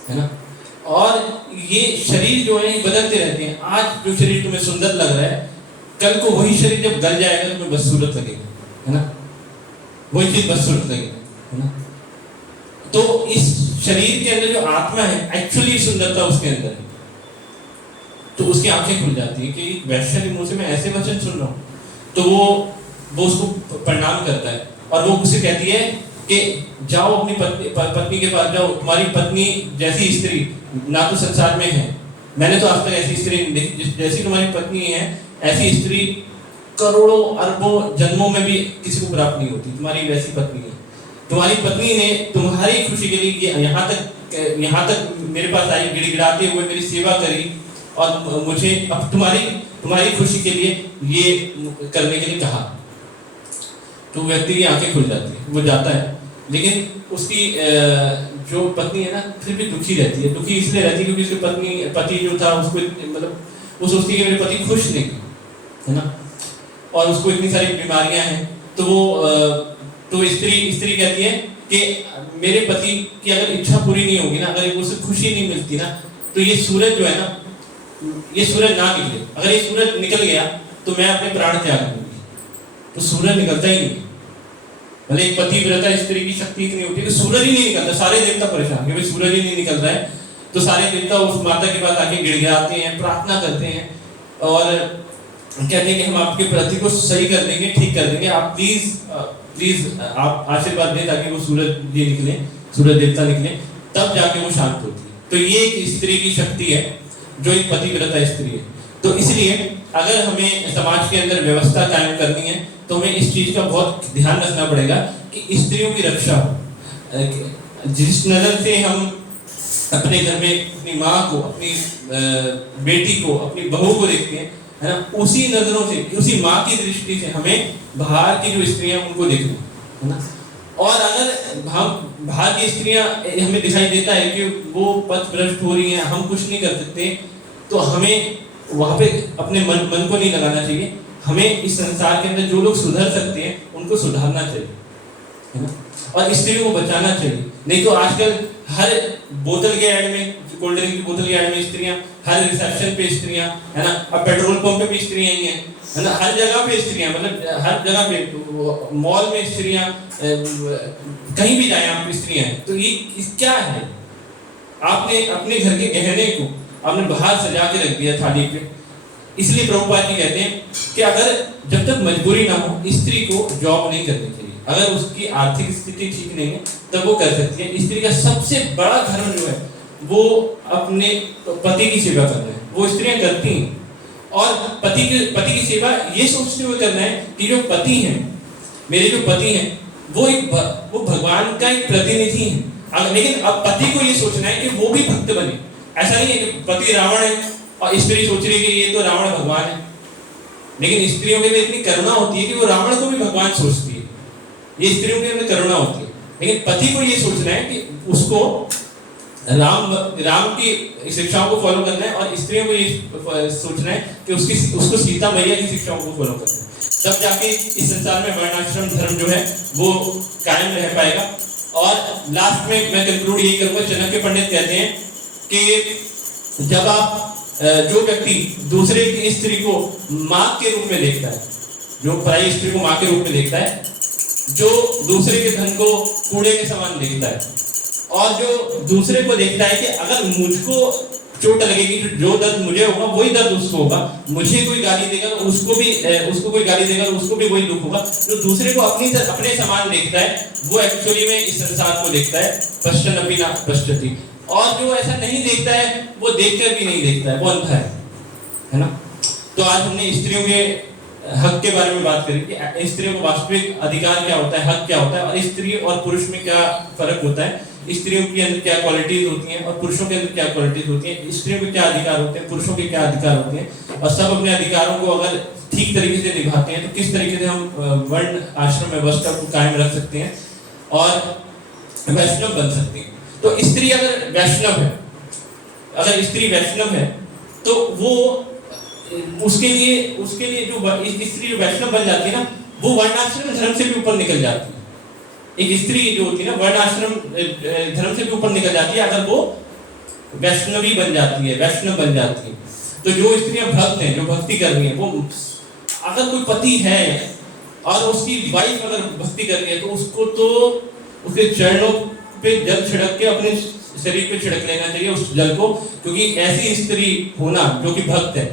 है ना। और ये शरीर जो है बदलते रहते हैं। आज जो शरीर तुम्हें सुंदर लग रहा है, कल को वही शरीर जब गल जाएगा तो तुम्हें बदसूरत लगेगा, है ना, वही चीज बदसूरत लगेगा, है ना। तो इस शरीर के अंदर जो आत्मा है, एक्चुअली सुंदरता उसके अंदर है। तो उसकी आंखें खुल जाती है कि एक वैश्य के मुंह से मैं ऐसे वचन सुन रहा हूँ। तो वो उसको प्रणाम करता है और वो उसे कहती है कि जाओ अपनी पत्नी के पास जाओ, तुम्हारी पत्नी जैसी स्त्री ना तो संसार में है, मैंने तो आज तक ऐसी स्त्री नहीं देखी, जैसी तुम्हारी पत्नी है ऐसी स्त्री करोड़ों अरबों जन्मों में भी किसी को प्राप्त नहीं होती, तुम्हारी वैसी पत्नी है। तुम्हारी पत्नी ने तुम्हारी खुशी के लिए यहाँ तक मेरे पास आई, गिड़गिड़ाते हुए मेरी सेवा करी और मुझे अब तुम्हारी खुशी के लिए ये करने के लिए कहा। तो व्यक्ति की आंखें खुल जाती है, वो जाता है, लेकिन उसकी जो पत्नी है ना फिर भी दुखी रहती है। दुखी इसलिए रहती है क्योंकि उसकी पति जो था उसको मतलब वो सोचती है कि मेरे पति खुश नहीं है ना, और उसको इतनी सारी बीमारियां हैं। तो वो तो स्त्री कहती है कि मेरे पति की अगर इच्छा पूरी नहीं होगी ना, अगर उसे खुशी नहीं मिलती ना, तो ये सूरज जो है ना, ये सूरज ना निकले। अगर ये सूरज निकल गया तो मैं अपने प्राण त्याग दूंगी। तो सूरज निकलता ही नहीं। भले एक पतिव्रता स्त्री की शक्ति इतनी होती है कि सूरज ही नहीं निकलता, सारे देवता परेशान कि भाई सूरज ही नहीं निकल रहा है। तो सारे देवता उस माता के पास आके गिड़गिड़ाते हैं, प्रार्थना करते हैं और कहते हैं कि हम आपके प्रति को सही कर देंगे, ठीक कर देंगे, आप प्लीज आप आशीर्वाद दें ताकि वो सूरज ये निकले, सूरज देवता निकले, तब जाके वो शांत होती है। तो ये एक स्त्री की शक्ति है जो एक पतिव्रता स्त्री है। तो इसलिए अगर हमें समाज के अंदर व्यवस्था कायम करनी है तो हमें इस चीज का बहुत ध्यान रखना पड़ेगा कि स्त्रियों की रक्षा हो। जिस नजर से हम अपने घर में अपनी माँ को, अपनी बेटी को, अपनी बहू को देखते हैं, है ना, उसी नजरों से, उसी माँ की दृष्टि से हमें बाहर की जो स्त्रियां उनको देखना है ना। और अगर हम बाहर की स्त्रियां हमें दिखाई देता है कि वो पथभ्रष्ट हो रही हैं, हम कुछ नहीं कर सकते, तो हमें वहां पे अपने मन को नहीं लगाना चाहिए। हमें इस संसार के अंदर जो लोग सुधर सकते हैं उनको सुधारना चाहिए, है ना, और स्त्रियों को बचाना चाहिए। नहीं तो आजकल हर बोतल के ऐड में, कोल्ड ड्रिंक की बोतल के ऐड में स्त्रियां, हर रिसेप्शन पे स्त्रियां, है ना, अब पेट्रोल पंप पे भी स्त्रियां ही हैं, है ना, हर जगह पे स्त्रियां, मतलब हर जगह पे, मॉल में स्त्रियां, कहीं भी जाए आप स्त्रियां हैं। तो ये क्या है? आपने अपने घर के गहने को आपने बाहर सजा के रख दिया थाली पे। इसलिए प्रभुपाद जी कहते हैं कि अगर जब तक मजबूरी ना हो स्त्री को जॉब नहीं करनी चाहिए। अगर उसकी आर्थिक स्थिति ठीक नहीं है तब वो कर सकती है। स्त्री का सबसे बड़ा धर्म जो है वो अपने पति की सेवा करना है, वो स्त्रियां करती हैं। और पति की सेवा ये सोचते हुए करना है कि जो पति हैं, मेरे जो पति हैं, वो भगवान का एक प्रतिनिधि है। लेकिन अब पति को ये सोचना है कि वो भी भक्त बने। ऐसा नहीं है कि पति रावण है और स्त्री सोच रही है कि ये तो रावण भगवान है। लेकिन स्त्रियों के लिए इतनी करुणा होती है कि वो रावण को भी भगवान सोचती है। ये स्त्रियों के अंदर करुणा होती है। लेकिन पति को ये सोचना है कि उसको राम की शिक्षाओं को फॉलो करना है, और स्त्रियों को ये सोचना है कि उसको सीता मैया की शिक्षाओं को फॉलो करना है। तब जाके इस संसार में वर्णाश्रम धर्म जो है वो कायम रह पाएगा। और लास्ट में मैं कंक्लूड यही करूंगा, चाणक्य पंडित कहते हैं कि जब आप जो व्यक्ति दूसरे की स्त्री को माँ के रूप में देखता है, जो पराई स्त्री को माँ के रूप में देखता है, जो दूसरे के धन को कूड़े के समान देखता है, और जो दूसरे को देखता है कि अगर मुझको चोट लगेगी तो जो दर्द मुझे होगा वही दर्द उसको होगा, मुझे कोई गाली देगा तो उसको कोई गाली देगा तो उसको भी वही दुख होगा। जो दूसरे को अपने समान देखता है वो एक्चुअली में इस संसार को देखता है, पश्चन्नपि न पश्यति। और जो ऐसा नहीं देखता है वो देखकर भी नहीं देखता है, वो अंधा है ना। तो आज हमने स्त्रियों के हक के बारे में बात करी कि स्त्रियों को वास्तविक अधिकार क्या होता है, हक क्या होता है, और स्त्री और पुरुष में क्या फर्क होता है। स्त्रियों के अंदर क्या क्वालिटीज होती हैं और पुरुषों के अंदर क्या क्वालिटीज होती हैं, स्त्रियों के क्या अधिकार होते हैं, पुरुषों के क्या अधिकार होते हैं, और सब अपने अधिकारों को अगर ठीक तरीके से निभाते हैं तो किस तरीके से हम वर्ण आश्रम व्यवस्था को कायम रख सकते हैं और वैष्णव बन सकते हैं। तो स्त्री अगर वैष्णव है, अगर स्त्री वैष्णव है तो वो उसके लिए जो स्त्री जो वैष्णव बन जाती है ना, वो वर्णाश्रम धर्म से भी ऊपर निकल जाती है। एक स्त्री जो होती है ना, वर्णाश्रम धर्म से भी ऊपर निकल जाती है अगर वो वैष्णवी बन जाती है, वैष्णव बन जाती है। तो जो स्त्रियां भक्त हैं, जो भक्ति कर रही हैं, वो अगर कोई पति है और उसकी वाइफ अगर भक्ति कर रही है तो उसको तो उसके चरणों पे जल छिड़क के अपने शरीर पे छिड़क लेना चाहिए उस जल को, क्योंकि ऐसी स्त्री होना जो कि भक्त है,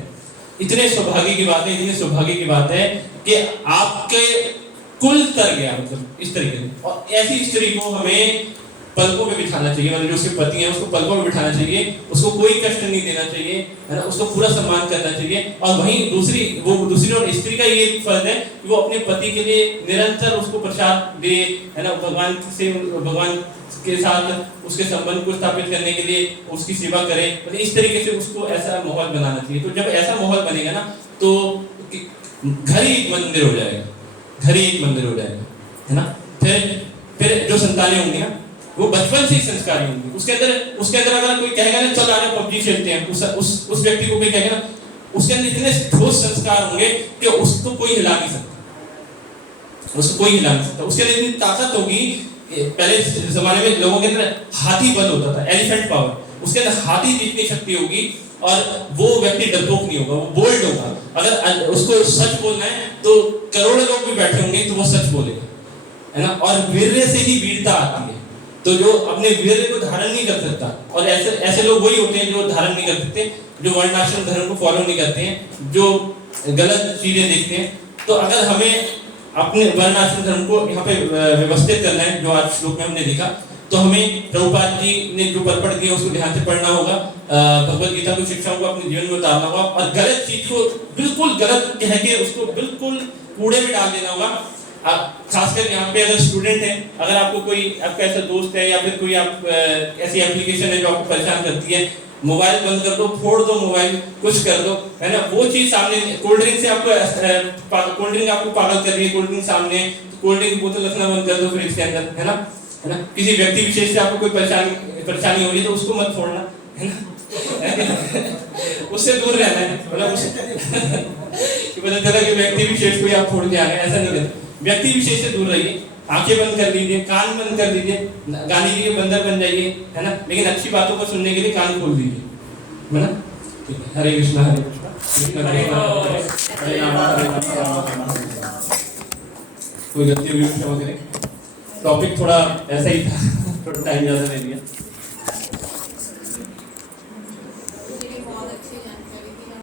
इतने सौभाग्य की बात है, इतने सौभाग्य की बात है कि आपके कुल तर गया, मतलब इस तरीके से। और ऐसी स्त्री को हमें पलकों पे बिठाना चाहिए, मतलब जो उसके पति हैं उसको पलकों पे बिठाना चाहिए, उसको कोई कष्ट नहीं देना चाहिए, है ना, उसको पूरा सम्मान करना चाहिए। और वहीं दूसरी और स्त्री का ये फर्ज है कि वो अपने पति के लिए निरंतर उसको प्रसाद दे, है ना, भगवान के साथ उसके संबंध को स्थापित करने के लिए उसकी सेवा करे, मतलब इस तरीके से उसको ऐसा माहौल बनाना चाहिए। तो जब ऐसा माहौल बनेगा ना तो घर ही एक मंदिर हो जाएगा, घर ही एक मंदिर हो जाएगा, है ना। फिर जो संतानें होंगी ना वो बचपन से ही संस्कारी होंगी। उसके अंदर अगर कोई कहेगा ना चल आना पबजी खेलते हैं, उस व्यक्ति को कोई कहेगा ना, उसके अंदर इतने ठोस संस्कार होंगे कि उसको कोई हिला नहीं सकता, उसको कोई हिला नहीं सकता। उसके अंदर इतनी ताकत होगी, पहले जमाने में लोगों के अंदर हाथी बल होता था, एलिफेंट पावर, उसके अंदर हाथी जितनी शक्ति होगी और वो व्यक्ति डरपोक नहीं होगा, वो बोल्ड होगा। अगर उसको सच बोलना है तो करोड़ों लोग भी बैठे होंगे तो वो सच बोलेगा, है ना। और वीर्य से ही वीरता आती है, तो जो अपने वीर्य को धारण नहीं कर सकता, और ऐसे लोग वही होते हैं जो धारण नहीं कर सकते, जो वर्णाश्रम धर्म को फॉलो नहीं करते हैं, जो गलत चीजें देखते हैं। तो अगर हमें अपने वर्णाश्रम धर्म को यहाँ पे व्यवस्थित करना है, जो आज श्लोक में हमने देखा, तो हमें प्रभुपाद जी ने जो परपट दिया उसको ध्यान से पढ़ना होगा, भगवत गीता की शिक्षाओं को अपने जीवन में उतारना होगा, और गलत चीज को बिल्कुल गलत कह के उसको बिल्कुल कूड़े में डाल देना होगा। खासकर यहाँ पे अगर स्टूडेंट हैं, अगर आपको कोई आपका ऐसा दोस्त है या फिर कोई आप ऐसी एप्लीकेशन है जो आपको परेशान करती है, मोबाइल बंद कर दो, फोड़ दो मोबाइल, कुछ कर दो, है ना। वो चीज सामने, कोल्ड ड्रिंक से आपको कोल्ड ड्रिंक आपको पागल कर रही है, कोल्ड ड्रिंक सामने, कोल्ड ड्रिंक की बोतल रखना बंद कर दो फ्रिज के अंदर, है ना। किसी व्यक्ति विशेष से आपको कोई परेशानी हो रही है तो उसको मत फोड़ना, है ना। उससे दूर रहना है, मतलब उससे पता चला कि व्यक्ति विशेष को आप फोड़ के आ गए, ऐसा नहीं करना। व्यक्ति विशेष से दूर रहिए, आंखें बंद कर लीजिए, कान बंद कर लीजिए, गाली जी के बंदर बन जाइए, है ना, लेकिन अच्छी बातों को सुनने के लिए कान खोल दीजिए, है ना। हरे कृष्णा हरे कृष्णा कृष्ण हरे राम हरे राम। कोई गलती हुई क्षमा करें, टॉपिक थोड़ा ऐसा ही था, थोड़ा टाइम ज़्यादा ले लिया।